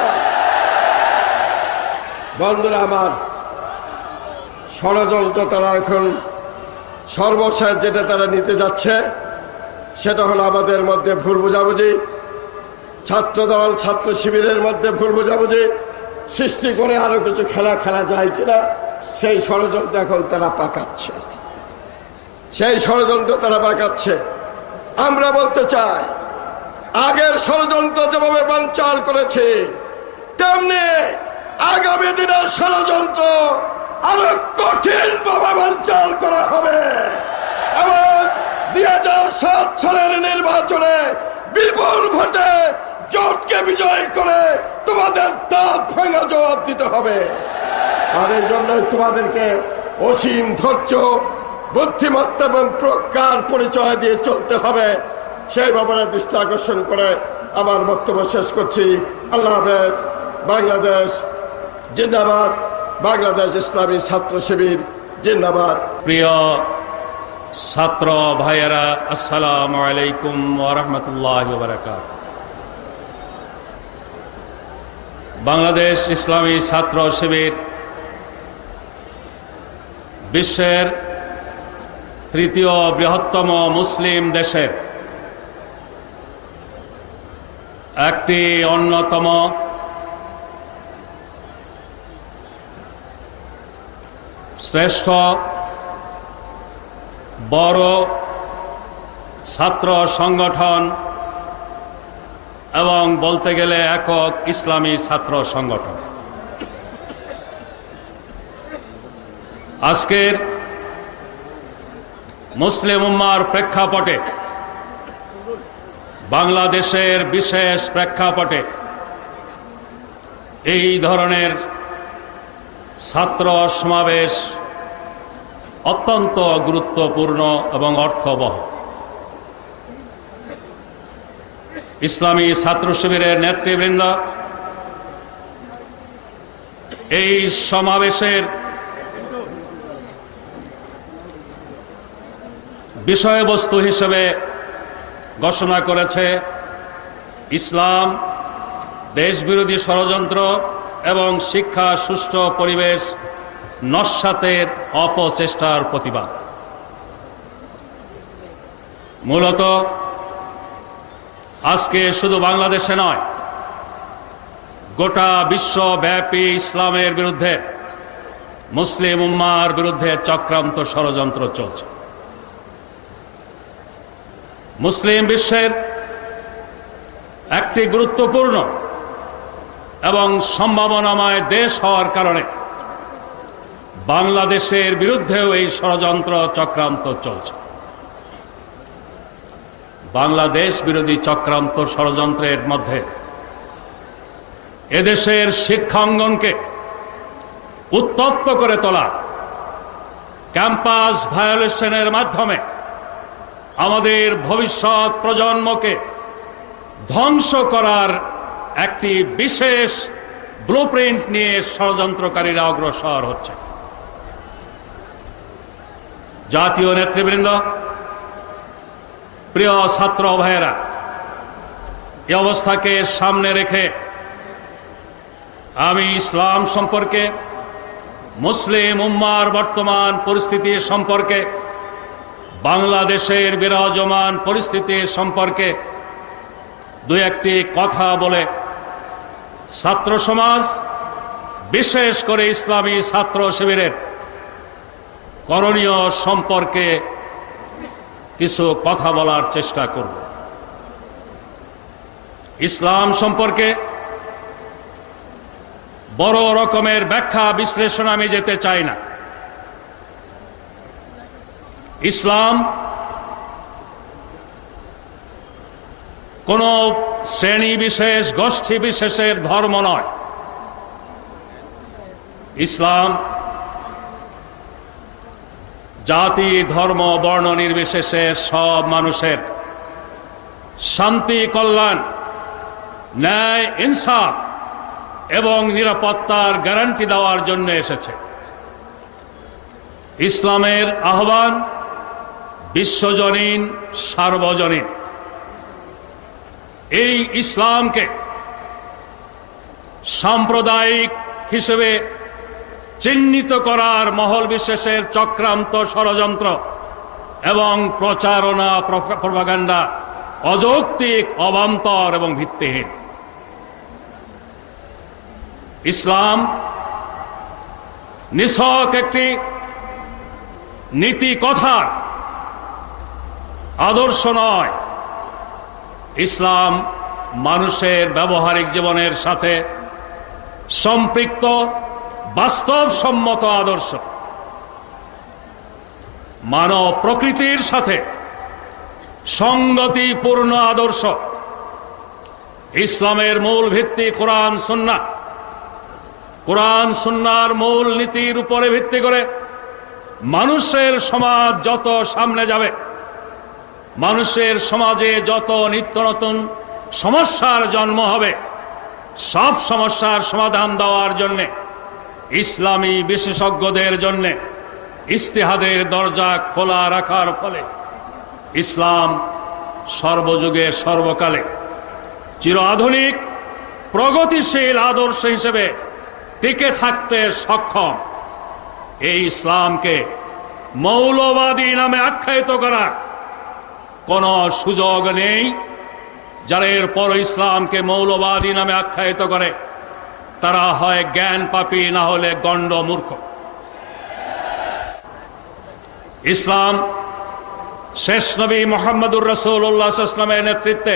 বন্ধুরা আমার, ষড়যন্ত্র তারা এখন সর্বশেষ যেটা তারা নিতে যাচ্ছে সেটা হলো আমাদের মধ্যে ভুল বোঝাবুঝি, ছাত্রদল ছাত্র শিবিরের মধ্যে ভুল বোঝাবুঝি সৃষ্টি করে আরো কিছু খেলা যায় কিনা সেই ষড়যন্ত্র এখন তারা পাকাচ্ছে। সেই ষড়যন্ত্র তারা পাকাচ্ছে। আমরা বলতে চাই, আগের ষড়যন্ত্র যেভাবে বানচাল করেছে তেমনি আগামী দিনের ষড়যন্ত্র আরো কঠিন ভাবে বানচাল করা হবে এবং 2007 সালের নির্বাচনে বিপুল ভোটে জোটকে বিজয় করে তোমাদের দাঁত ভাঙা জবাব দিতে হবে। তাদের জন্য তোমাদেরকে অসীম ধৈর্য, বুদ্ধিমত্তা এবং প্রজ্ঞার পরিচয় দিয়ে চলতে হবে। সেই ব্যাপারে দৃষ্টি আকর্ষণ করে আমার বক্তব্য শেষ করছি। আল্লাহ হাফেজ। বাংলাদেশ জিন্দাবাদ। বাংলাদেশ ইসলামী ছাত্র শিবির জিন্দাবাদ। প্রিয় ছাত্র ভাইয়েরা, আসসালামু আলাইকুম ওয়া রাহমাতুল্লাহি ওয়া বারাকাতুহু। বাংলাদেশ ইসলামী ছাত্র শিবির বিশ্বের তৃতীয় বৃহত্তম মুসলিম দেশের একটি অন্যতম শ্রেষ্ঠ বড় ছাত্র সংগঠন এবং বলতে গেলে একক ইসলামী ছাত্র সংগঠন। আজকের মুসলিম উম্মার প্রেক্ষাপটে, বাংলাদেশের বিশেষ প্রেক্ষাপটে এই ধরনের ছাত্র সমাবেশ অত্যন্ত গুরুত্বপূর্ণ এবং অর্থবহ। ইসলামী ছাত্র শিবিরের নেতৃবৃন্দ এই সমাবেশের বিষয়বস্তু হিসেবে ঘোষণা করেছে ইসলাম, দেশবিরোধী ষড়যন্ত্র এবং শিক্ষা সুষ্ঠু পরিবেশ নস্যাতের অপচেষ্টার প্রতিবাদ। মূলত আজকে শুধু বাংলাদেশে নয়, গোটা বিশ্বব্যাপী ইসলামের বিরুদ্ধে, মুসলিম উম্মার বিরুদ্ধে চক্রান্ত ষড়যন্ত্র চলছে। মুসলিম বিশ্বের একটি গুরুত্বপূর্ণ এবং সম্ভাবনাময় দেশ হওয়ার কারণে বাংলাদেশের বিরুদ্ধেও এই ষড়যন্ত্র চক্রান্ত চলছে। বাংলাদেশ বিরোধী চক্রান্ত ষড়যন্ত্রের মধ্যে এদেশের শিক্ষাঙ্গনকে উত্তপ্ত করে তোলা, ক্যাম্পাস ভায়োলেশনের মাধ্যমে আমাদের ভবিষ্যৎ প্রজন্মকে ধ্বংস করার একটি বিশেষ ব্লুপ্রিন্ট নিয়ে ষড়যন্ত্রকারীরা অগ্রসর হচ্ছে। জাতীয় নেতৃবৃন্দ, প্রিয় ছাত্র ভাইয়েরা, এই অবস্থাকে সামনে রেখে আমি ইসলাম সম্পর্কে, মুসলিম উম্মার বর্তমান পরিস্থিতি সম্পর্কে, বাংলাদেশের বিরাজমান পরিস্থিতি সম্পর্কে দুই একটি কথা বলে ছাত্র সমাজ, বিশেষ করে ইসলামী ছাত্র শিবিরের করণীয় সম্পর্কে কিছু কথা বলার চেষ্টা করব। ইসলাম সম্পর্কে বড় রকমের ব্যাখ্যা বিশ্লেষণ আমি যেতে চাই না। ইসলাম কোন শ্রেণী বিশেষ, গোষ্ঠী বিশেষের ধর্ম নয়। ইসলাম জাতি, ধর্ম, বর্ণ নির্বিশেষে সব মানুষের শান্তি, কল্যাণ, ন্যায়, ইনসাফ এবং নিরাপত্তার গ্যারান্টি দেওয়ার জন্য এসেছে। ইসলামের আহ্বান বিশ্বজনীন, সার্বজনীন। এই ইসলামকে সাম্প্রদায়িক হিসেবে চিহ্নিত করার মহল বিশেষের চক্রান্ত ষড়যন্ত্র এবং প্রচারণা, প্রপাগান্ডা অযৌক্তিক, অবান্তর এবং ভিত্তিহীন। ইসলাম নিছক একটি নীতি কথা, আদর্শ নয়। ইসলাম মানুষের ব্যবহারিক জীবনের সাথে সম্পৃক্ত বাস্তবসম্মত আদর্শ, মানব প্রকৃতির সাথে সংগতিপূর্ণ আদর্শ। ইসলামের মূল ভিত্তি কোরআন সুন্নাহ। কোরআন সুন্নাহর মূল নীতির উপরে ভিত্তি করে মানুষের সমাজ যত সামনে যাবে, মানুষের সমাজে যত নিত্য নতুন সমস্যার জন্ম হবে, সব সমস্যার সমাধান দেওয়ার জন্যে ইসলামী বিশেষজ্ঞদের জন্য ইস্তেহাদের দরজা খোলা রাখার ফলে ইসলাম সর্বযুগে, সর্বকালে চির আধুনিক, প্রগতিশীল আদর্শ হিসেবে টিকে থাকতে সক্ষম। এই ইসলামকে মৌলবাদী নামে আখ্যায়িত করার কোনো সুযোগ নেই। যারা এরপর ইসলামকে মৌলবাদী নামে আখ্যায়িত করে তারা হয় জ্ঞান পাপী, না হলে গণ্ড মূর্খ। ইসলাম শেষ নবী মুহাম্মদুর রাসূলুল্লাহ সাল্লাল্লাহু আলাইহি ওয়াসাল্লামের নেতৃত্বে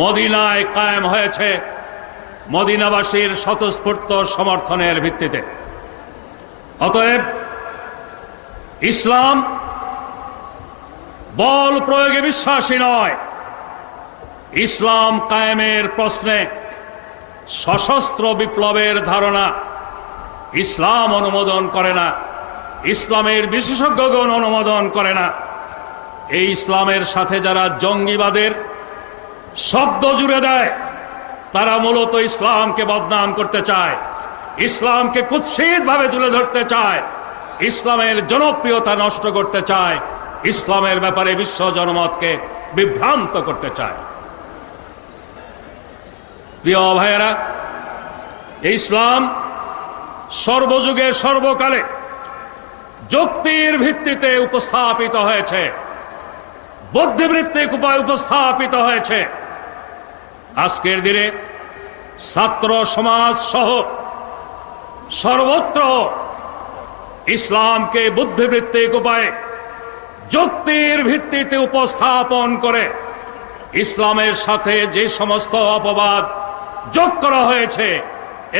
মদিনায় কায়েম হয়েছে মদিনাবাসীর স্বতঃস্ফূর্ত সমর্থনের ভিত্তিতে। অতএব ইসলাম বল প্রয়োগে বিশ্বাসী নয়। ইসলাম কায়েমের প্রশ্নে সশস্ত্র বিপ্লবের ধারণা ইসলাম অনুমোদন করে না, ইসলামের বিশেষজ্ঞগণ অনুমোদন করে না। এই ইসলামের সাথে যারা জঙ্গিবাদের শব্দ জুড়ে দেয় তারা মূলত ইসলামকে বদনাম করতে চায়, ইসলামকে কুৎসিতভাবে তুলে ধরতে চায়, ইসলামের জনপ্রিয়তা নষ্ট করতে চায়, ইসলামের ব্যাপারে বিশ্ব জনমতকে বিভ্রান্ত করতে চায়। প্রিয় ভাইয়েরা, ইসলাম সর্বযুগে সর্বকালে যুক্তির ভিত্তিতে উপস্থাপিত হয়েছে, বুদ্ধিবৃত্তিক উপায় উপস্থাপিত হয়েছে। আজকের দিনে ছাত্র সমাজ সহ সর্বত্র ইসলামকে বুদ্ধিবৃত্তিক উপায়ে যুক্তির ভিত্তিতে উপস্থাপন করে ইসলামের সাথে যে সমস্ত অপবাদ যোগ করা হয়েছে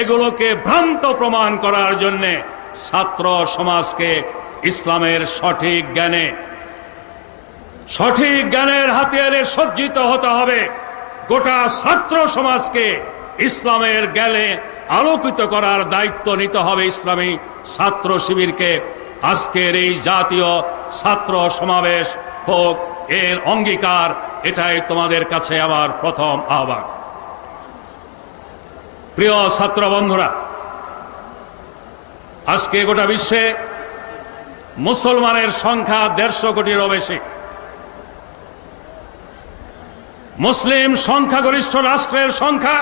এগুলোকে ভ্রান্ত প্রমাণ করার জন্য ছাত্র সমাজকে ইসলামের সঠিক জ্ঞানের হাতিয়ারে সজ্জিত হতে হবে। গোটা ছাত্র সমাজকে ইসলামের জ্ঞানে আলোকিত করার দায়িত্ব নিতে হবে ইসলামী ছাত্র শিবিরকে। আজকের এই জাতীয় ছাত্র সমাবেশ হোক এর অঙ্গীকার, এটাই তোমাদের কাছে আমার প্রথম আহ্বান। প্রিয় ছাত্র বন্ধুরা, আজকে গোটা বিশ্বে মুসলমানের সংখ্যা 150 কোটিরও বেশি। মুসলিম সংখ্যাগরিষ্ঠ রাষ্ট্রের সংখ্যা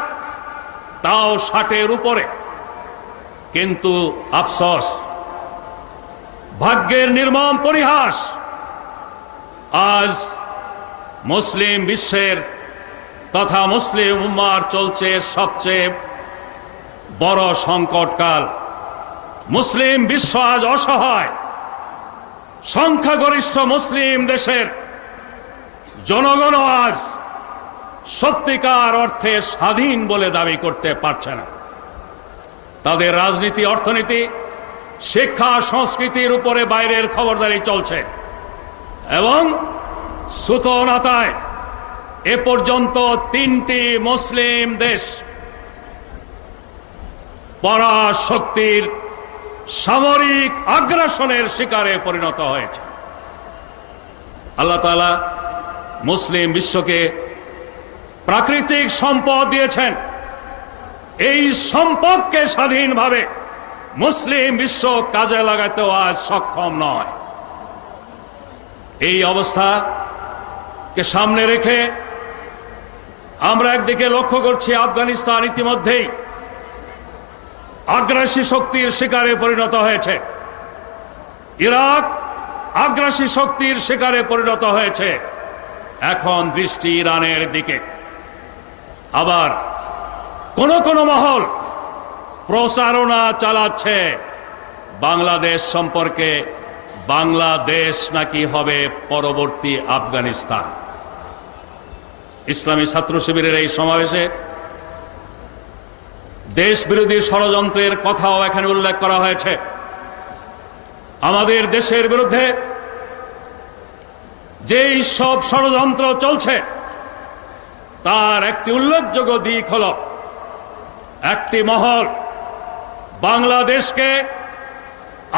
তাও 60-এর উপরে। কিন্তু আফসোস, ভাগ্যের নির্মম পরিহাস, আজ মুসলিম বিশ্বের তথা মুসলিম উম্মার চলছে সবচেয়ে বড় সংকটকাল। মুসলিম বিশ্ব আজ অসহায়। সংখ্যাগরিষ্ঠ মুসলিম দেশের জনগণ আজ সত্যিকার অর্থে স্বাধীন বলে দাবি করতে পারছে না। তাদের রাজনীতি, অর্থনীতি, শিক্ষা, সংস্কৃতির উপরে বাইরের খবরদারি চলছে এবং সুতনাতায় এ পর্যন্ত 3টি মুসলিম দেশ পরাশক্তির সামরিক আগ্রাসনের শিকারে পরিণত হয়েছে। আল্লাহ তাআলা মুসলিম বিশ্বকে প্রাকৃতিক সম্পদ দিয়েছেন। এই সম্পদকে স্বাধীনভাবে মুসলিম বিশ্ব কাজে লাগাতেও আজ সক্ষম নয়। এই অবস্থাকে সামনে রেখে আমরা একদিকে লক্ষ্য করছি আফগানিস্তান ইতিমধ্যেই আগ্রাসী শক্তির শিকারে পরিণত হয়েছে, ইরাক আগ্রাসী শক্তির শিকারে পরিণত হয়েছে। এখন দৃষ্টি ইরানের দিকে। আবার কোন কোন মহল প্রচারণা চালাচ্ছে বাংলাদেশ সম্পর্কে, বাংলাদেশ নাকি হবে পরবর্তী আফগানিস্তান। ইসলামী ছাত্র শিবিরের এই সমাবেশে দেশ বিরোধী ষড়যন্ত্রের কথাও এখানে উল্লেখ করা হয়েছে। আমাদের দেশের বিরুদ্ধে যেই সব ষড়যন্ত্র চলছে তার একটি উল্লেখযোগ্য দিক হল একটি মহল বাংলাদেশকে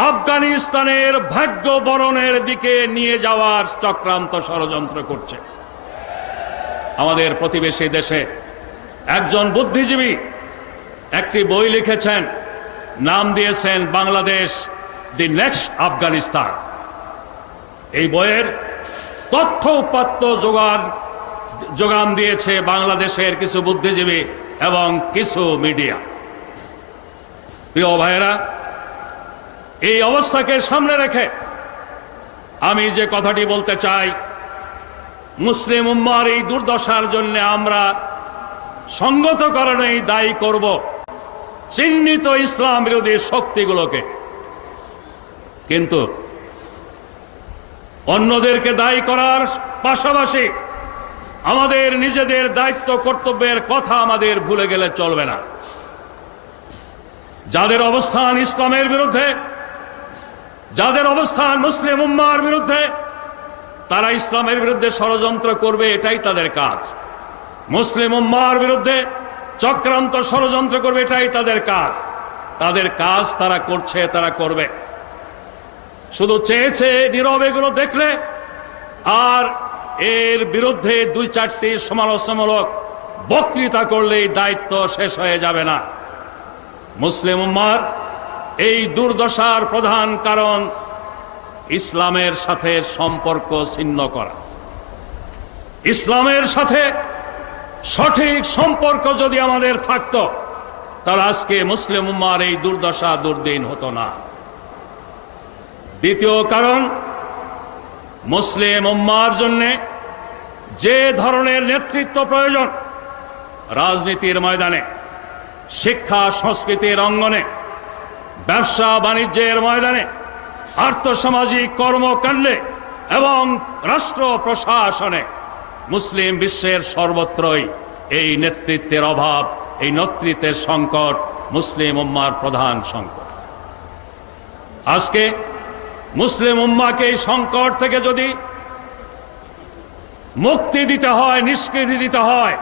আফগানিস্তানের ভাগ্য বরণের দিকে নিয়ে যাওয়ার চক্রান্ত ষড়যন্ত্র করছে। আমাদের প্রতিবেশী দেশে একজন বুদ্ধিজীবী একটি বই লিখেছেন, নাম দিয়েছেন বাংলাদেশ দি নেক্সট আফগানিস্তান। এই বইয়ের তথ্য উপাত্ত যোগান দিয়েছে বাংলাদেশের কিছু বুদ্ধিজীবী এবং কিছু মিডিয়া। প্রিয় ভাইয়েরা, এই অবস্থাকে সামনে রেখে আমি যে কথাটি বলতে চাই, মুসলিম উম্মার এই দুর্দশার জন্য আমরা সঙ্গত কারণেই দায়ী করব চিহ্নিত ইসলাম বিরোধী শক্তিগুলোকে, কিন্তু অন্যদেরকে দায়ী করার পাশাপাশি আমাদের নিজেদের দায়িত্ব কর্তব্যের কথা আমাদের ভুলে গেলে চলবে না। যাদের অবস্থান ইসলামের বিরুদ্ধে, যাদের অবস্থান মুসলিম উম্মার বিরুদ্ধে, তারা ইসলামের বিরুদ্ধে ষড়যন্ত্র করবে, এটাই তাদের কাজ। মুসলিম উম্মাহর বিরুদ্ধে চক্রান্ত ষড়যন্ত্র করবে, এটাই তাদের কাজ। তাদের কাজ তারা করছে, তারা করবে। শুধু চেয়েছে নীরবে এগুলো দেখলে আর এর বিরুদ্ধে 2-4টি সমালোচনামূলক বক্তৃতা করলেই দায়িত্ব শেষ হয়ে যাবে না। মুসলিম উম্মাহর এই দুর্দশার প্রধান কারণ ইসলামের সাথে সম্পর্ক ছিন্ন করা। ইসলামের সাথে সঠিক সম্পর্ক যদি আমাদের থাকতো তাহলে আজকে মুসলিম উম্মাহর এই দুর্দশা দুর্দিন হতো না। দ্বিতীয় কারণ, মুসলিম উম্মাহর জন্য যে ধরনের নেতৃত্ব প্রয়োজন রাজনীতির ময়দানে, শিক্ষা সংস্কৃতির অঙ্গনে, ব্যবসা বাণিজ্যের ময়দানে, আর্থসামাজিক কর্মকাণ্ডে এবং রাষ্ট্র প্রশাসনে মুসলিম বিশ্বের সর্বত্রই এই নেতৃত্বের অভাব, এই নেতৃত্বের সংকট মুসলিম উম্মাহর প্রধান সংকট। আজকে মুসলিম উম্মাহকে এই সংকট থেকে যদি মুক্তি দিতে হয়, নিষ্কৃতি দিতে হয়,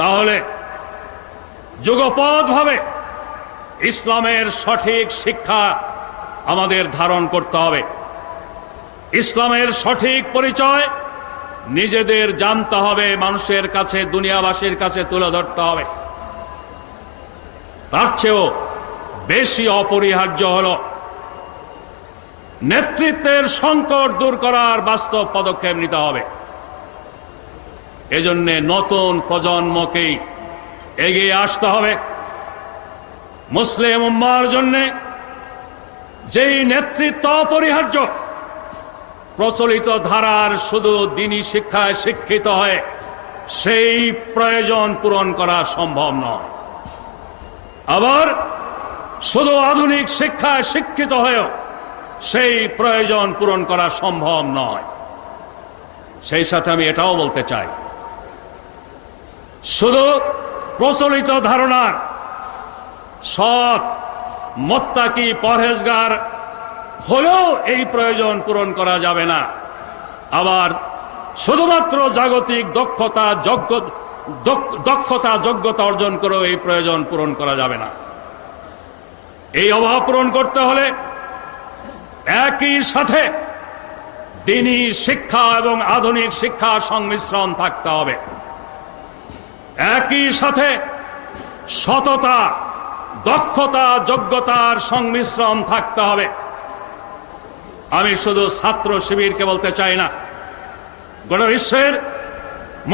তাহলে যুগপৎভাবে ইসলামের সঠিক শিক্ষা আমাদের ধারণ করতে হবে। ইসলামের সঠিক পরিচয় নিজেদের জানতে হবে, মানুষের কাছে, দুনিয়াবাসীর কাছে তুলে ধরতে হবে। তার চেয়েও বেশি অপরিহার্য হলো নেতৃত্বের সংকট দূর করার বাস্তব পদক্ষেপ নিতে হবে। এজন্য নতুন প্রজন্মকেই এগিয়ে আসতে হবে। মুসলিম উম্মাহর জন্য যেই নেতৃত্ব অপরিহার্য, প্রচলিত ধারার শুধু দ্বীনি শিক্ষায় শিক্ষিত হয়ে সেই প্রয়োজন পূরণ করা সম্ভব নয়। আবার শুধু আধুনিক শিক্ষায় শিক্ষিত হয়েও সেই প্রয়োজন পূরণ করা সম্ভব নয়। সেই সাথে আমি এটাও বলতে চাই, শুধু প্রচলিত ধারণার সৎ মুত্তাকি পরহেজগার হলেও এই প্রয়োজন পূরণ করা যাবে না। আবার শুধুমাত্র জাগতিক যোগ্যতা অর্জন করেও এই প্রয়োজন পূরণ করা যাবে না। এই অভাব পূরণ করতে হলে একই সাথে দ্বীনি শিক্ষা এবং আধুনিক শিক্ষার সংমিশ্রণ থাকতে হবে। একই সাথে সততা, দক্ষতা, যোগ্যতার সংমিশ্রণ থাকতে হবে। আমি শুধু ছাত্র শিবিরকে বলতে চাই না, গোটা বিশ্বের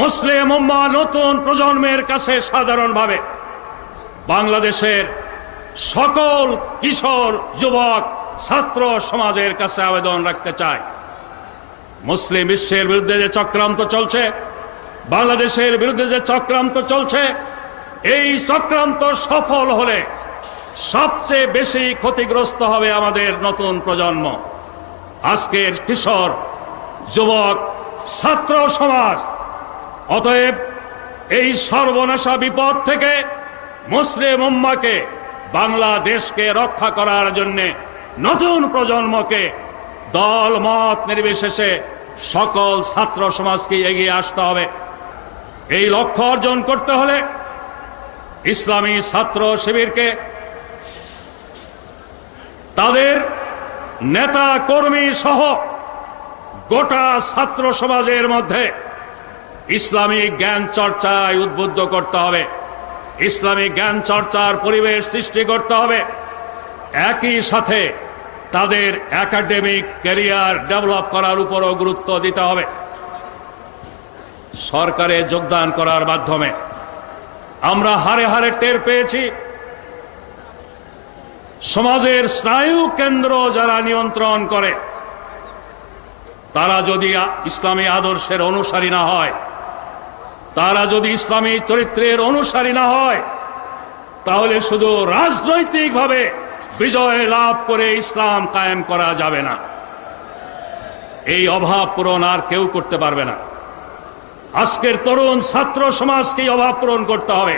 মুসলিম উম্মাহ নতুন প্রজন্মের কাছে সাধারণভাবে বাংলাদেশের সকল কিশোর, যুবক, ছাত্র সমাজের কাছে আবেদন রাখতে চাই, মুসলিম বিশ্বের বিরুদ্ধে যে চক্রান্ত চলছে, বাংলাদেশের বিরুদ্ধে যে চক্রান্ত চলছে, এই চক্রান্ত সফল হলে সবচেয়ে বেশি ক্ষতিগ্রস্ত হবে আমাদের নতুন প্রজন্ম, আজকের কিশোর, যুবক, ছাত্র সমাজ। অতএব এই সর্বনাশা বিপদ থেকে মুসলিম উম্মাহকে, বাংলাদেশকে রক্ষা করার জন্য নতুন প্রজন্মকে দল মত নির্বিশেষে সকল ছাত্র সমাজকে এগিয়ে আসতে হবে। এই লক্ষ্য অর্জন করতে হলে ইসলামী ছাত্র শিবিরকে তাদের নেতা কর্মী সহ গোটা ছাত্র সমাজের মধ্যে ইসলামিক জ্ঞান চর্চায় উদ্বুদ্ধ করতে হবে, ইসলামিক জ্ঞান চর্চার পরিবেশ সৃষ্টি করতে হবে। একই সাথে তাদের একাডেমিক ক্যারিয়ার ডেভেলপ করার উপরও গুরুত্ব দিতে হবে। সরকারে যোগদান করার মাধ্যমে আমরা হারে হারে টের পেয়েছি, সমাজের স্নায়ু কেন্দ্র যারা নিয়ন্ত্রণ করে তারা যদি ইসলামী আদর্শের অনুসারী না হয়, তারা যদি ইসলামী চরিত্রের অনুসারী না হয়, তাহলে শুধু রাজনৈতিকভাবে বিজয় লাভ করে ইসলাম কায়েম করা যাবে না। এই অভাব পূরণ আর কেউ করতে পারবে না। আজকের তরুণ ছাত্র সমাজকে অভাব পূরণ করতে হবে।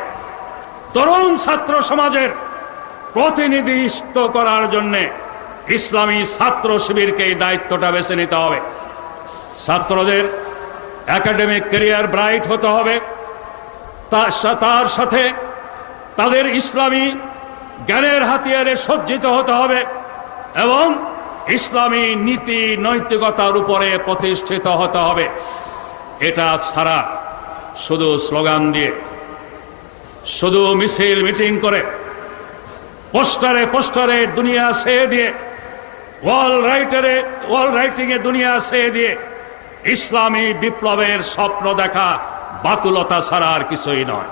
তরুণ ছাত্র সমাজের প্রতিনিধিত্ব করার জন্য ইসলামী ছাত্র শিবিরকে এই দায়িত্বটা বেছে নিতে হবে। ছাত্রদের একাডেমিক ক্যারিয়ার ব্রাইট হতে হবে, তার সাথে তাদের ইসলামী জ্ঞানের হাতিয়ারে সজ্জিত হতে হবে এবং ইসলামী নীতি নৈতিকতার উপরে প্রতিষ্ঠিত হতে হবে। এটা ছাড়া শুধু স্লোগান দিয়ে, শুধু মিছিল মিটিং করে, পোস্টারে দুনিয়া ছেয়ে দিয়ে, ওয়াল রাইটিংয়ে দুনিয়া ছেয়ে দিয়ে ইসলামী বিপ্লবের স্বপ্ন দেখা বাতুলতা ছাড়া আর কিছুই নয়।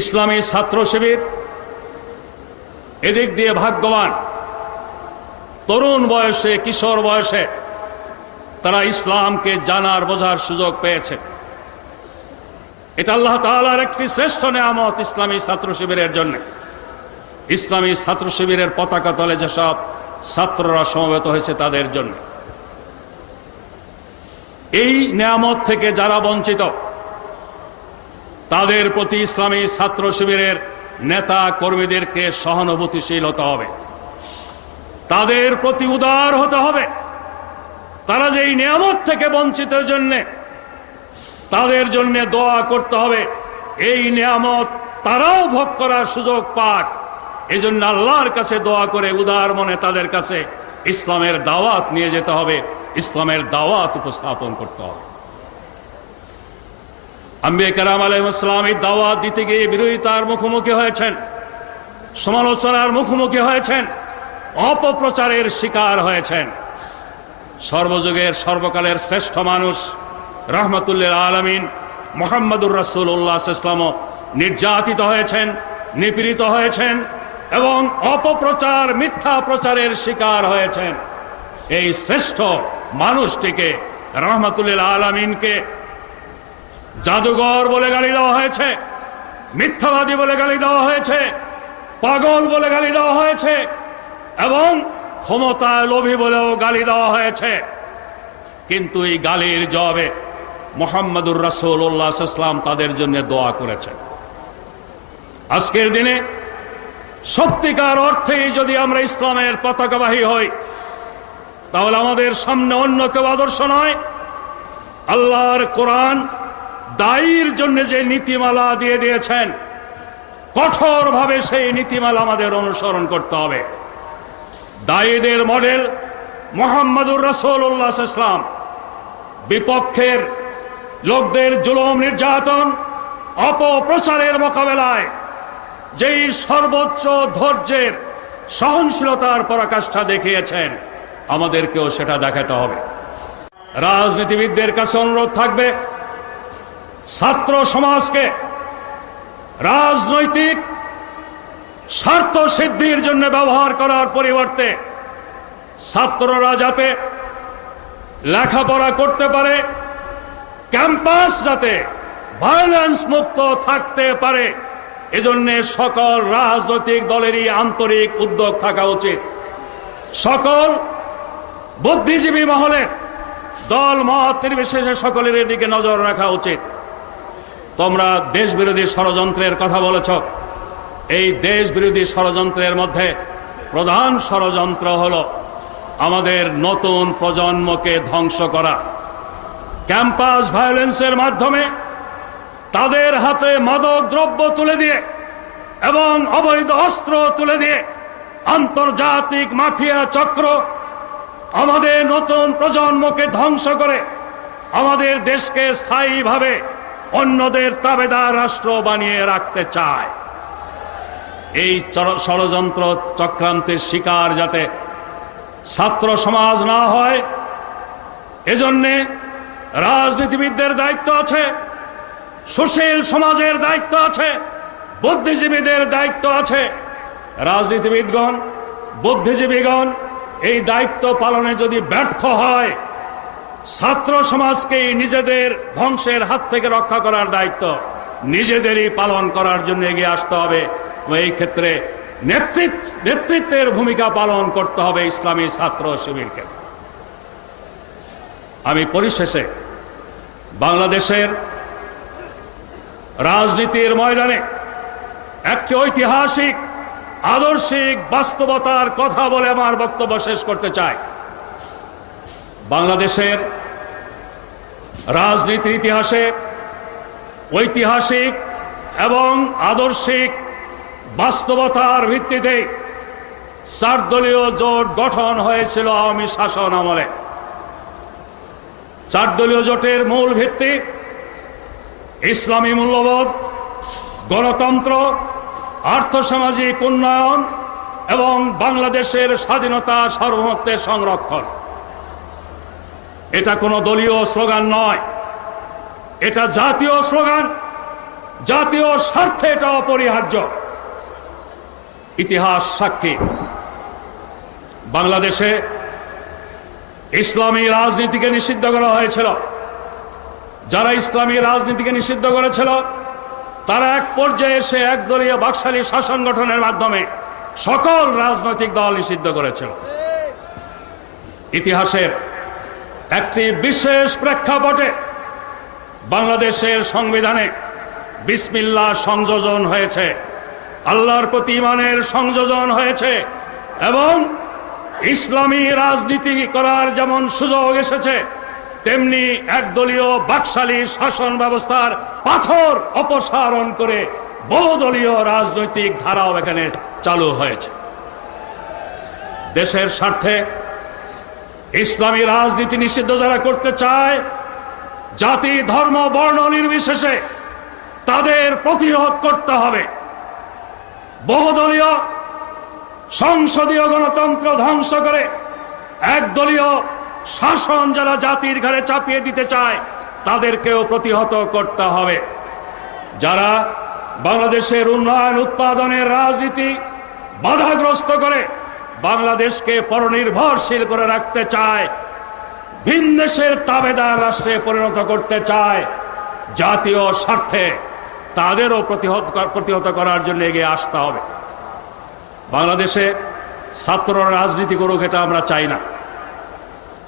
ইসলামী ছাত্র শিবির এদিক দিয়ে ভাগ্যবান। তরুণ বয়সে, কিশোর বয়সে তারা ইসলামকে জানার বোঝার সুযোগ পেয়েছে। এটা আল্লাহ তাআলার একটি শ্রেষ্ঠ নেয়ামত ইসলামী ছাত্র শিবিরের জন্য। ইসলামী ছাত্র শিবিরের পতাকা তলে যেসব ছাত্ররা সমবেত হয়েছে তাদের জন্য। এই নেয়ামত থেকে যারা বঞ্চিত, তাদের প্রতি ইসলামী ছাত্র শিবিরের নেতা কর্মীদেরকে সহানুভূতিশীল হতে হবে, তাদের প্রতি উদার হতে হবে। তারা যে এই নিয়ামত থেকে বঞ্চিতের জন্য, তাদের জন্য দোয়া করতে হবে এই নিয়ামত তারাও ভোগ করার সুযোগ পাক। এই জন্য আল্লাহর কাছে দোয়া করে উদার মনে তাদের কাছে ইসলামের দাওয়াত নিয়ে যেতে হবে, ইসলামের দাওয়াত উপস্থাপন করতে হবে। আম্বিয়া কেরাম আলাইহিস সালাম এই দাওয়াত দিতে গিয়ে বিরোধিতার মুখোমুখি হয়েছেন, সমালোচনার মুখোমুখি হয়েছেন, অপপ্রচারের শিকার হয়েছেন। সর্বযুগের সর্বকালের শ্রেষ্ঠ মানুষ রাহমাতুল্লিল আলামিন মুহাম্মদুর রাসূলুল্লাহ সাল্লাল্লাহু আলাইহি ওয়াসাল্লাম নির্যাতিত হয়েছেন, নিপীড়িত হয়েছেন এবং অপপ্রচার, মিথ্যা প্রচারের শিকার হয়েছেন। এই শ্রেষ্ঠ মানুষটিকে, রাহমাতুল্লিল আলামিনকে জাদুঘর বলে গালি দেওয়া হয়েছে, মিথ্যাবাদী বলে গালি দেওয়া হয়েছে, পাগল বলে গালি দেওয়া হয়েছে এবং ক্ষমতায় লোভী বলেও গালি দেওয়া হয়েছে। কিন্তু এই গালির জবাবে মুহাম্মদুর রাসূলুল্লাহ সাল্লাল্লাহু আলাইহি ওয়াসাল্লাম তাদের জন্য দোয়া করেছেন। আজকের দিনে সত্যিকার অর্থেই যদি আমরা ইসলামের পতাকাবাহী হই, তাহলে আমাদের সামনে অন্য কেউ আদর্শ নয়। আল্লাহর কোরআন দায়ীর জন্য যে নীতিমালা দিয়ে দিয়েছেন, কঠোরভাবে সেই নীতিমালা আমাদের অনুসরণ করতে হবে। দায়ীদের মডেল মুহাম্মদুর রাসূলুল্লাহ সাল্লাল্লাহু আলাইহি ওয়াসাল্লাম। বিপক্ষের লোকদের জুলুম, নির্যাতন, অপপ্রচারের মোকাবেলায় যেই সর্বোচ্চ ধৈর্যের, সহনশীলতার পরাকাষ্ঠা দেখিয়েছেন, আমাদেরকেও সেটা দেখাতে হবে। রাজনীতিবিদদের কাছে অনুরোধ থাকবে, ছাত্র সমাজকে রাজনৈতিক স্বার্থ সিদ্ধির জন্য ব্যবহার করার পরিবর্তে ছাত্ররা যাতে লেখাপড়া করতে পারে, ক্যাম্পাস যাতে ভায়োলেন্স মুক্ত থাকতে পারে, এজন্য সকল রাজনৈতিক দলেরই আন্তরিক উদ্যোগ থাকা উচিত। সকল বুদ্ধিজীবী মহলের দল মত নির্বিশেষে সকলের দিকে নজর রাখা উচিত। তোমরা দেশ বিরোধী ষড়যন্ত্রের কথা বলেছ। এই দেশ বিরোধী ষড়যন্ত্রের মধ্যে প্রধান ষড়যন্ত্র হলো আমাদের নতুন প্রজন্মকে ধ্বংস করা। ক্যাম্পাস ভায়োলেন্সের মাধ্যমে তাদের হাতে মাদক দ্রব্য তুলে দিয়ে এবং অবৈধ অস্ত্র তুলে দিয়ে আন্তর্জাতিক মাফিয়া চক্র আমাদের নতুন প্রজন্মকে ধ্বংস করে আমাদের দেশকে স্থায়ীভাবে অন্যদের তাবেদার রাষ্ট্র বানিয়ে রাখতে চায়। এই ষড়যন্ত্র চক্রান্তের শিকার যাতে ছাত্র সমাজ না হয়, এজন্যে রাজনীতিবিদদের দায়িত্ব আছে, সুশীল সমাজের দায়িত্ব আছে, বুদ্ধিজীবীদের দায়িত্ব আছে। রাজনীতিবিদগণ, বুদ্ধিজীবীগণ এই দায়িত্ব পালনে যদি ব্যর্থ হয়, ছাত্র সমাজকে নিজেদের ধ্বংসের হাত থেকে রক্ষা করার দায়িত্ব নিজেদেরই পালন করার জন্য এগিয়ে আসতে হবে। এই ক্ষেত্রে নেতৃত্বের ভূমিকা পালন করতে হবে ইসলামী ছাত্র শিবিরকে। আমি পরিশেষে বাংলাদেশের রাজনীতির ময়দানে একটি ঐতিহাসিক আদর্শিক বাস্তবতার কথা বলে আমার বক্তব্য শেষ করতে চাই। বাংলাদেশের রাজনীতির ইতিহাসে ঐতিহাসিক এবং আদর্শিক বাস্তবতার ভিত্তিতে 4 দলীয় জোট গঠন হয়েছিল আওয়ামী শাসন আমলে। 4 দলীয় জোটের মূল ভিত্তি ইসলামী মূল্যবোধ, গণতন্ত্র, আর্থসামাজিক উন্নয়ন এবং বাংলাদেশের স্বাধীনতা সার্বভৌমত্বের সংরক্ষণ। এটা কোনো দলীয় স্লোগান নয়, এটা জাতীয় স্লোগান। জাতীয় স্বার্থে এটা অপরিহার্য। ইতিহাস সাক্ষী, বাংলাদেশে ইসলামী রাজনীতিকে নিষিদ্ধ করা হয়েছিল। যারা ইসলামী রাজনীতিকে নিষিদ্ধ করেছিল তারা এক পর্যায়ে এসে একদলীয় বাকশালী শাসন গঠনের মাধ্যমে সকল রাজনৈতিক দল নিষিদ্ধ করেছিল। ইতিহাসের একটি বিশেষ প্রেক্ষাপটে বাংলাদেশের সংবিধানে বিসমিল্লাহ সংযোজন হয়েছে, আল্লাহর প্রতি ঈমানের সংযোজন হয়েছে এবং ইসলামী রাজনীতি করার যেমন সুযোগ এসেছে তেমনি একদলীয় বাকশালী শাসন ব্যবস্থার পাথর অপসারণ করে বহুদলীয় রাজনৈতিক ধারাও এখানে চালু হয়েছে। দেশের স্বার্থে ইসলামী রাজনীতি নিষিদ্ধ যারা করতে চায়, জাতি ধর্ম বর্ণ নির্বিশেষে তাদের প্রতিরোধ করতে হবে। বহুদলীয় সংসদীয় গণতন্ত্র ধ্বংস করে একদলীয় শাসন যারা জাতির ঘাড়ে চাপিয়ে দিতে চায় তাদেরকেও প্রতিহত করতে হবে। যারা বাংলাদেশের উন্নয়ন উৎপাদনের রাজনীতি বাধাগ্রস্ত করে বাংলাদেশকে পরনির্ভরশীল করে রাখতে চায়, ভিনদেশের তাবেদার রাষ্ট্রে পরিণত করতে চায়, জাতীয় স্বার্থে তাদেরও প্রতিহত করার জন্য এগিয়ে আসতে হবে। বাংলাদেশে ছাত্ররা রাজনীতি করুক এটা আমরা চাই না।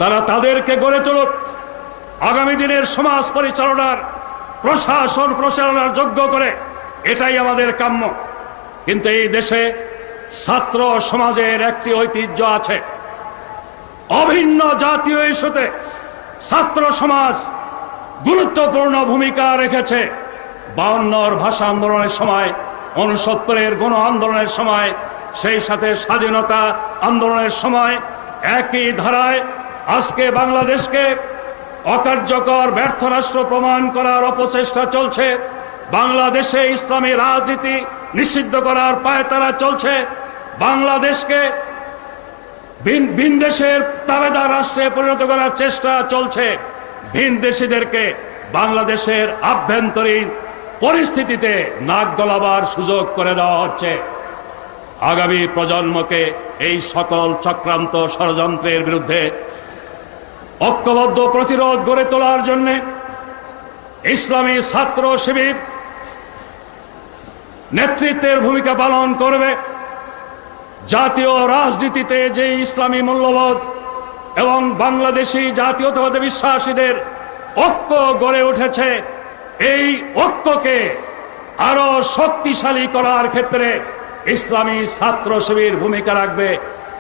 তারা তাদেরকে গড়ে তুলুক, আগামী দিনের সমাজ পরিচালনার প্রশাসন পরিচালনার যোগ্য করে, এটাই আমাদের কাম্য। কিন্তু এই দেশে ছাত্র সমাজের একটি ঐতিহ্য আছে। অভিন্ন জাতীয় ইস্যুতে ছাত্র সমাজ গুরুত্বপূর্ণ ভূমিকা রেখেছে। 52 ভাষা আন্দোলনের সময়, 69 গণ আন্দোলনের সময়, সেই সাথে স্বাধীনতা আন্দোলনের সময় একই ধারায় আজকে বাংলাদেশকে অকার্যকর ব্যর্থ রাষ্ট্র প্রমাণ করার অপচেষ্টা চলছে। বাংলাদেশে ইসলামী রাজনীতি নিষিদ্ধ করার পায়তারা চলছে। বাংলাদেশকে ভিনদেশের তাবেদার রাষ্ট্রে পরিণত করার চেষ্টা চলছে। ভিনদেশীদেরকে বাংলাদেশের আভ্যন্তরীণ পরিস্থিতিতে নাক গলাবার সুযোগ করে দেওয়া হচ্ছে। আগামী প্রজন্মকে এই সকল চক্রান্ত ষড়যন্ত্রের বিরুদ্ধে ঐক্যবদ্ধ প্রতিরোধ গড়ে তোলার জন্য ইসলামী ছাত্র শিবির নেতৃত্বের ভূমিকা পালন করবে। জাতীয় রাজনীতিতে যে ইসলামী মূল্যবোধ এবং বাংলাদেশি জাতীয়তাবাদী বিশ্বাসীদের ঐক্য গড়ে উঠেছে, এই ঐক্যকে আরো শক্তিশালী করার ক্ষেত্রে ইসলামী ছাত্র শিবির ভূমিকা রাখবে,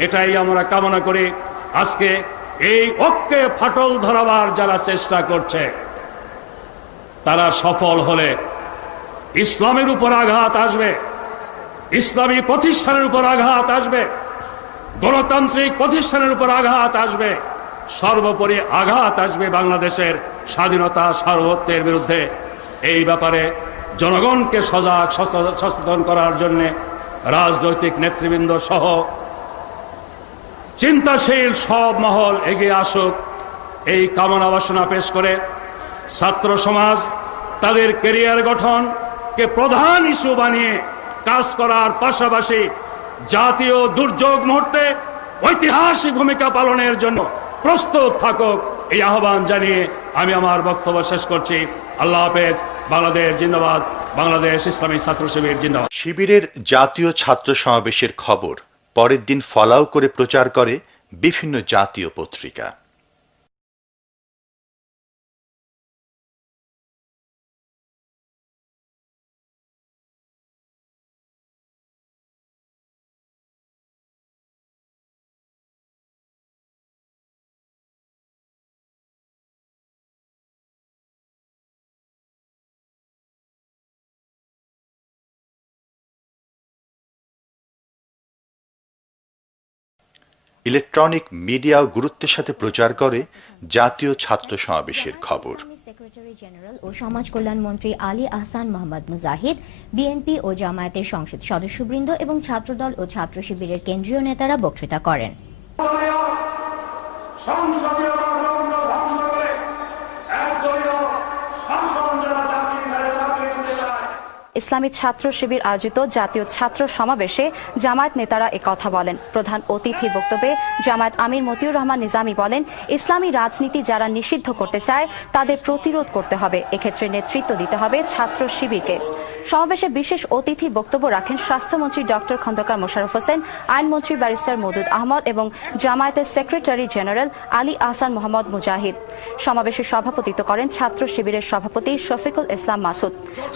এটাই আমরা কামনা করি। আজকে এই ঐক্যে ফাটল ধরাবার যারা চেষ্টা করছে তারা সফল হলে ইসলামের উপর আঘাত আসবে, ইসলামী প্রতিষ্ঠানের উপর আঘাত আসবে, গণতান্ত্রিক প্রতিষ্ঠানের উপর আঘাত আসবে, সর্বোপরি আঘাত আসবে বাংলাদেশের স্বাধীনতা সার্বভৌমত্বের বিরুদ্ধে। এই ব্যাপারে জনগণকে সচেতন করার জন্য রাজনৈতিক নেতৃবৃন্দ সহ চিন্তাশীল সব মহল এগিয়ে আসুক, এই কামনা বাসনা পেশ করে ছাত্র সমাজ তাদের ক্যারিয়ার গঠনকে প্রধান ইস্যু বানিয়ে কাজ করার পাশাপাশি জাতীয় দুর্যোগ মুহূর্তে ঐতিহাসিক ভূমিকা পালনের জন্য প্রস্তুত থাকুক, এই আহ্বান জানিয়ে আমি আমার বক্তব্য শেষ করছি। আল্লাহ হাফেজ। বাংলাদেশ জিন্দাবাদ। বাংলাদেশ ইসলামী ছাত্র শিবির জিন্দাবাদ। শিবিরের জাতীয় ছাত্র সমাবেশের খবর পরের দিন ফলাও করে প্রচার করে বিভিন্ন জাতীয় পত্রিকা। ইলেকট্রনিক মিডিয়াও গুরুত্বের সাথে প্রচার করে জাতীয় ছাত্র সমাবেশের খবর। সেক্রেটারি জেনারেল ও সমাজ কল্যাণ মন্ত্রী আলী আহসান মোহাম্মদ মুজাহিদ, বিএনপি ও জামায়াতের সংসদ সদস্যবৃন্দ এবং ছাত্রদল ও ছাত্র শিবিরের কেন্দ্রীয় নেতারা বক্তৃতা করেন। ইসলামী ছাত্র শিবির আয়োজিত জাতীয় ছাত্র সমাবেশে জামায়াত নেতারা একথা বলেন। প্রধান অতিথির বক্তব্যে জামায়াত আমির মতিউর রহমান নিজামী বলেন, ইসলামী রাজনীতি যারা নিষিদ্ধ করতে চায় তাদের প্রতিরোধ করতে হবে, এক্ষেত্রে নেতৃত্ব দিতে হবে ছাত্র শিবিরকে। সমাবেশে বিশেষ অতিথির বক্তব্য রাখেন স্বাস্থ্যমন্ত্রী ডক্টর খন্দকার মোশাররফ হোসেন, আইনমন্ত্রী ব্যারিস্টার মওদুদ আহমদ এবং জামায়াতের সেক্রেটারি জেনারেল আলী আহসান মোহাম্মদ মুজাহিদ। সমাবেশে সভাপতিত্ব করেন ছাত্র শিবিরের সভাপতি শফিকুল ইসলাম মাসুদ।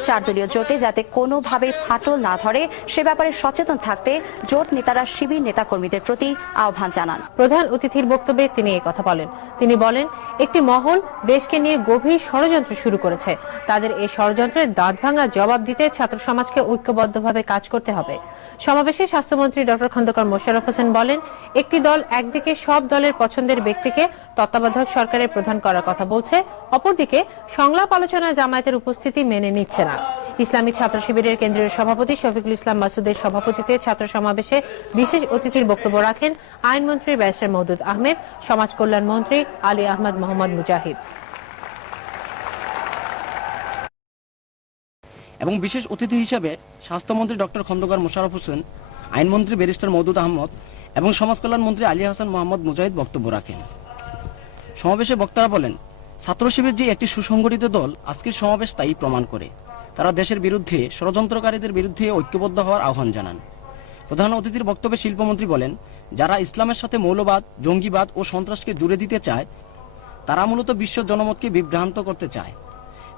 4 দলীয় জোটে যাতে কোনোভাবে ফাটল না ধরে সে ব্যাপারে সচেতন থাকতে জোট নেতারা শিবির নেতাকর্মীদের প্রতি আহ্বান জানান। প্রধান অতিথির বক্তব্যে তিনি এই কথা বলেন। তিনি বলেন, একটি মহল দেশকে নিয়ে গভীর ষড়যন্ত্র শুরু করেছে। তাদের এই ষড়যন্ত্রের দাঁতভাঙা জবাব দিতে ছাত্র সমাজকে ঐক্যবদ্ধভাবে কাজ করতে হবে। সমাবেশে স্বাস্থ্যমন্ত্রী ডক্টর খন্দকার মোশাররফ হোসেন বলেন, একটি দল একদিকে সব দলের পছন্দের ব্যক্তিকে তত্ত্বাবধায়ক সরকারের প্রধান করার কথা বলছে, অপরদিকে সংলাপ আলোচনায় জামায়াতের উপস্থিতি মেনে নিচ্ছে না। ইসলামিক ছাত্র শিবিরের কেন্দ্রীয় সভাপতি শফিকুল ইসলাম মাসুদের সভাপতিত্বে ছাত্র সমাবেশে বিশেষ অতিথির বক্তব্য রাখেন আইনমন্ত্রী ব্যারিস্টার মওদুদ আহমেদ, সমাজ কল্যাণ মন্ত্রী আলী আহমদ মোহাম্মদ মুজাহিদ। এবং বিশেষ অতিথি হিসেবে স্বাস্থ্যমন্ত্রী ডক্টর খন্দকার মোশাররফ হোসেন, আইনমন্ত্রী ব্যারিস্টার মওদুদ আহমদ এবং সমাজ কল্যাণ মন্ত্রী আলী হাসান মোহাম্মদ মুজাহিদ বক্তব্য রাখেন। সমাবেশে বক্তারা বলেন, ছাত্র শিবির যে একটি সুসংগঠিত দল আজকের সমাবেশ তাই প্রমাণ করে। তারা দেশের বিরুদ্ধে ষড়যন্ত্রকারীদের বিরুদ্ধে ঐক্যবদ্ধ হওয়ার আহ্বান জানান। প্রধান অতিথির বক্তব্যে শিল্পমন্ত্রী বলেন, যারা ইসলামের সাথে মৌলবাদ, জঙ্গিবাদ ও সন্ত্রাসকে জুড়ে দিতে চায় তারা মূলত বিশ্ব জনমতকে বিভ্রান্ত করতে চায়।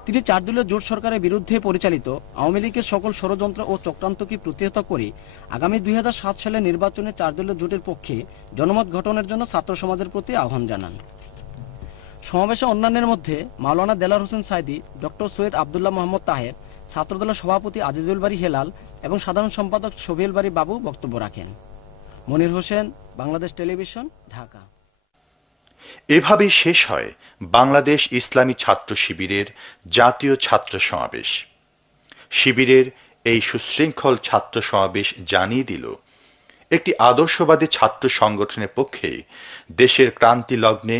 তিনি 4 দলীয় জোট সরকারের বিরুদ্ধে পরিচালিত আওয়ামী লীগের সকল ষড়যন্ত্র ও চক্রান্তকে প্রতিহত করে আগামী 2007 সালের নির্বাচনে 4 দলীয় জোটের পক্ষে জনমত গঠনের জন্য ছাত্র সমাজের প্রতি আহ্বান জানান। সমাবেশে অন্যান্যের মধ্যে মাওলানা দেলার হোসেন সাইদি, ডক্টর সৈয়দ আব্দুল্লাহ মোহাম্মদ তাহের, ছাত্রদলের সভাপতি আজিজুল বারী হেলাল এবং সাধারণ সম্পাদক শফিউল বারী বাবু বক্তব্য রাখেন। মনির হোসেন, বাংলাদেশ টেলিভিশন, ঢাকা। এভাবেই শেষ হয় বাংলাদেশ ইসলামী ছাত্র শিবিরের জাতীয় ছাত্র সমাবেশ। শিবিরের এই সুশৃঙ্খল ছাত্র সমাবেশ জানিয়ে দিল, একটি আদর্শবাদী ছাত্র সংগঠনের পক্ষে দেশের ক্রান্তি লগ্নে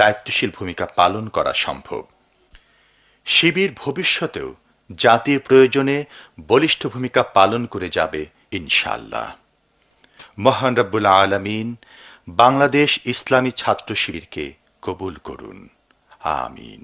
দায়িত্বশীল ভূমিকা পালন করা সম্ভব। শিবির ভবিষ্যতেও জাতির প্রয়োজনে বলিষ্ঠ ভূমিকা পালন করে যাবে ইনশাআল্লাহ। মহান রব্বুল আলামিন বাংলাদেশ ইসলামী ছাত্র শিবিরকে কবুল করুন, আমিন।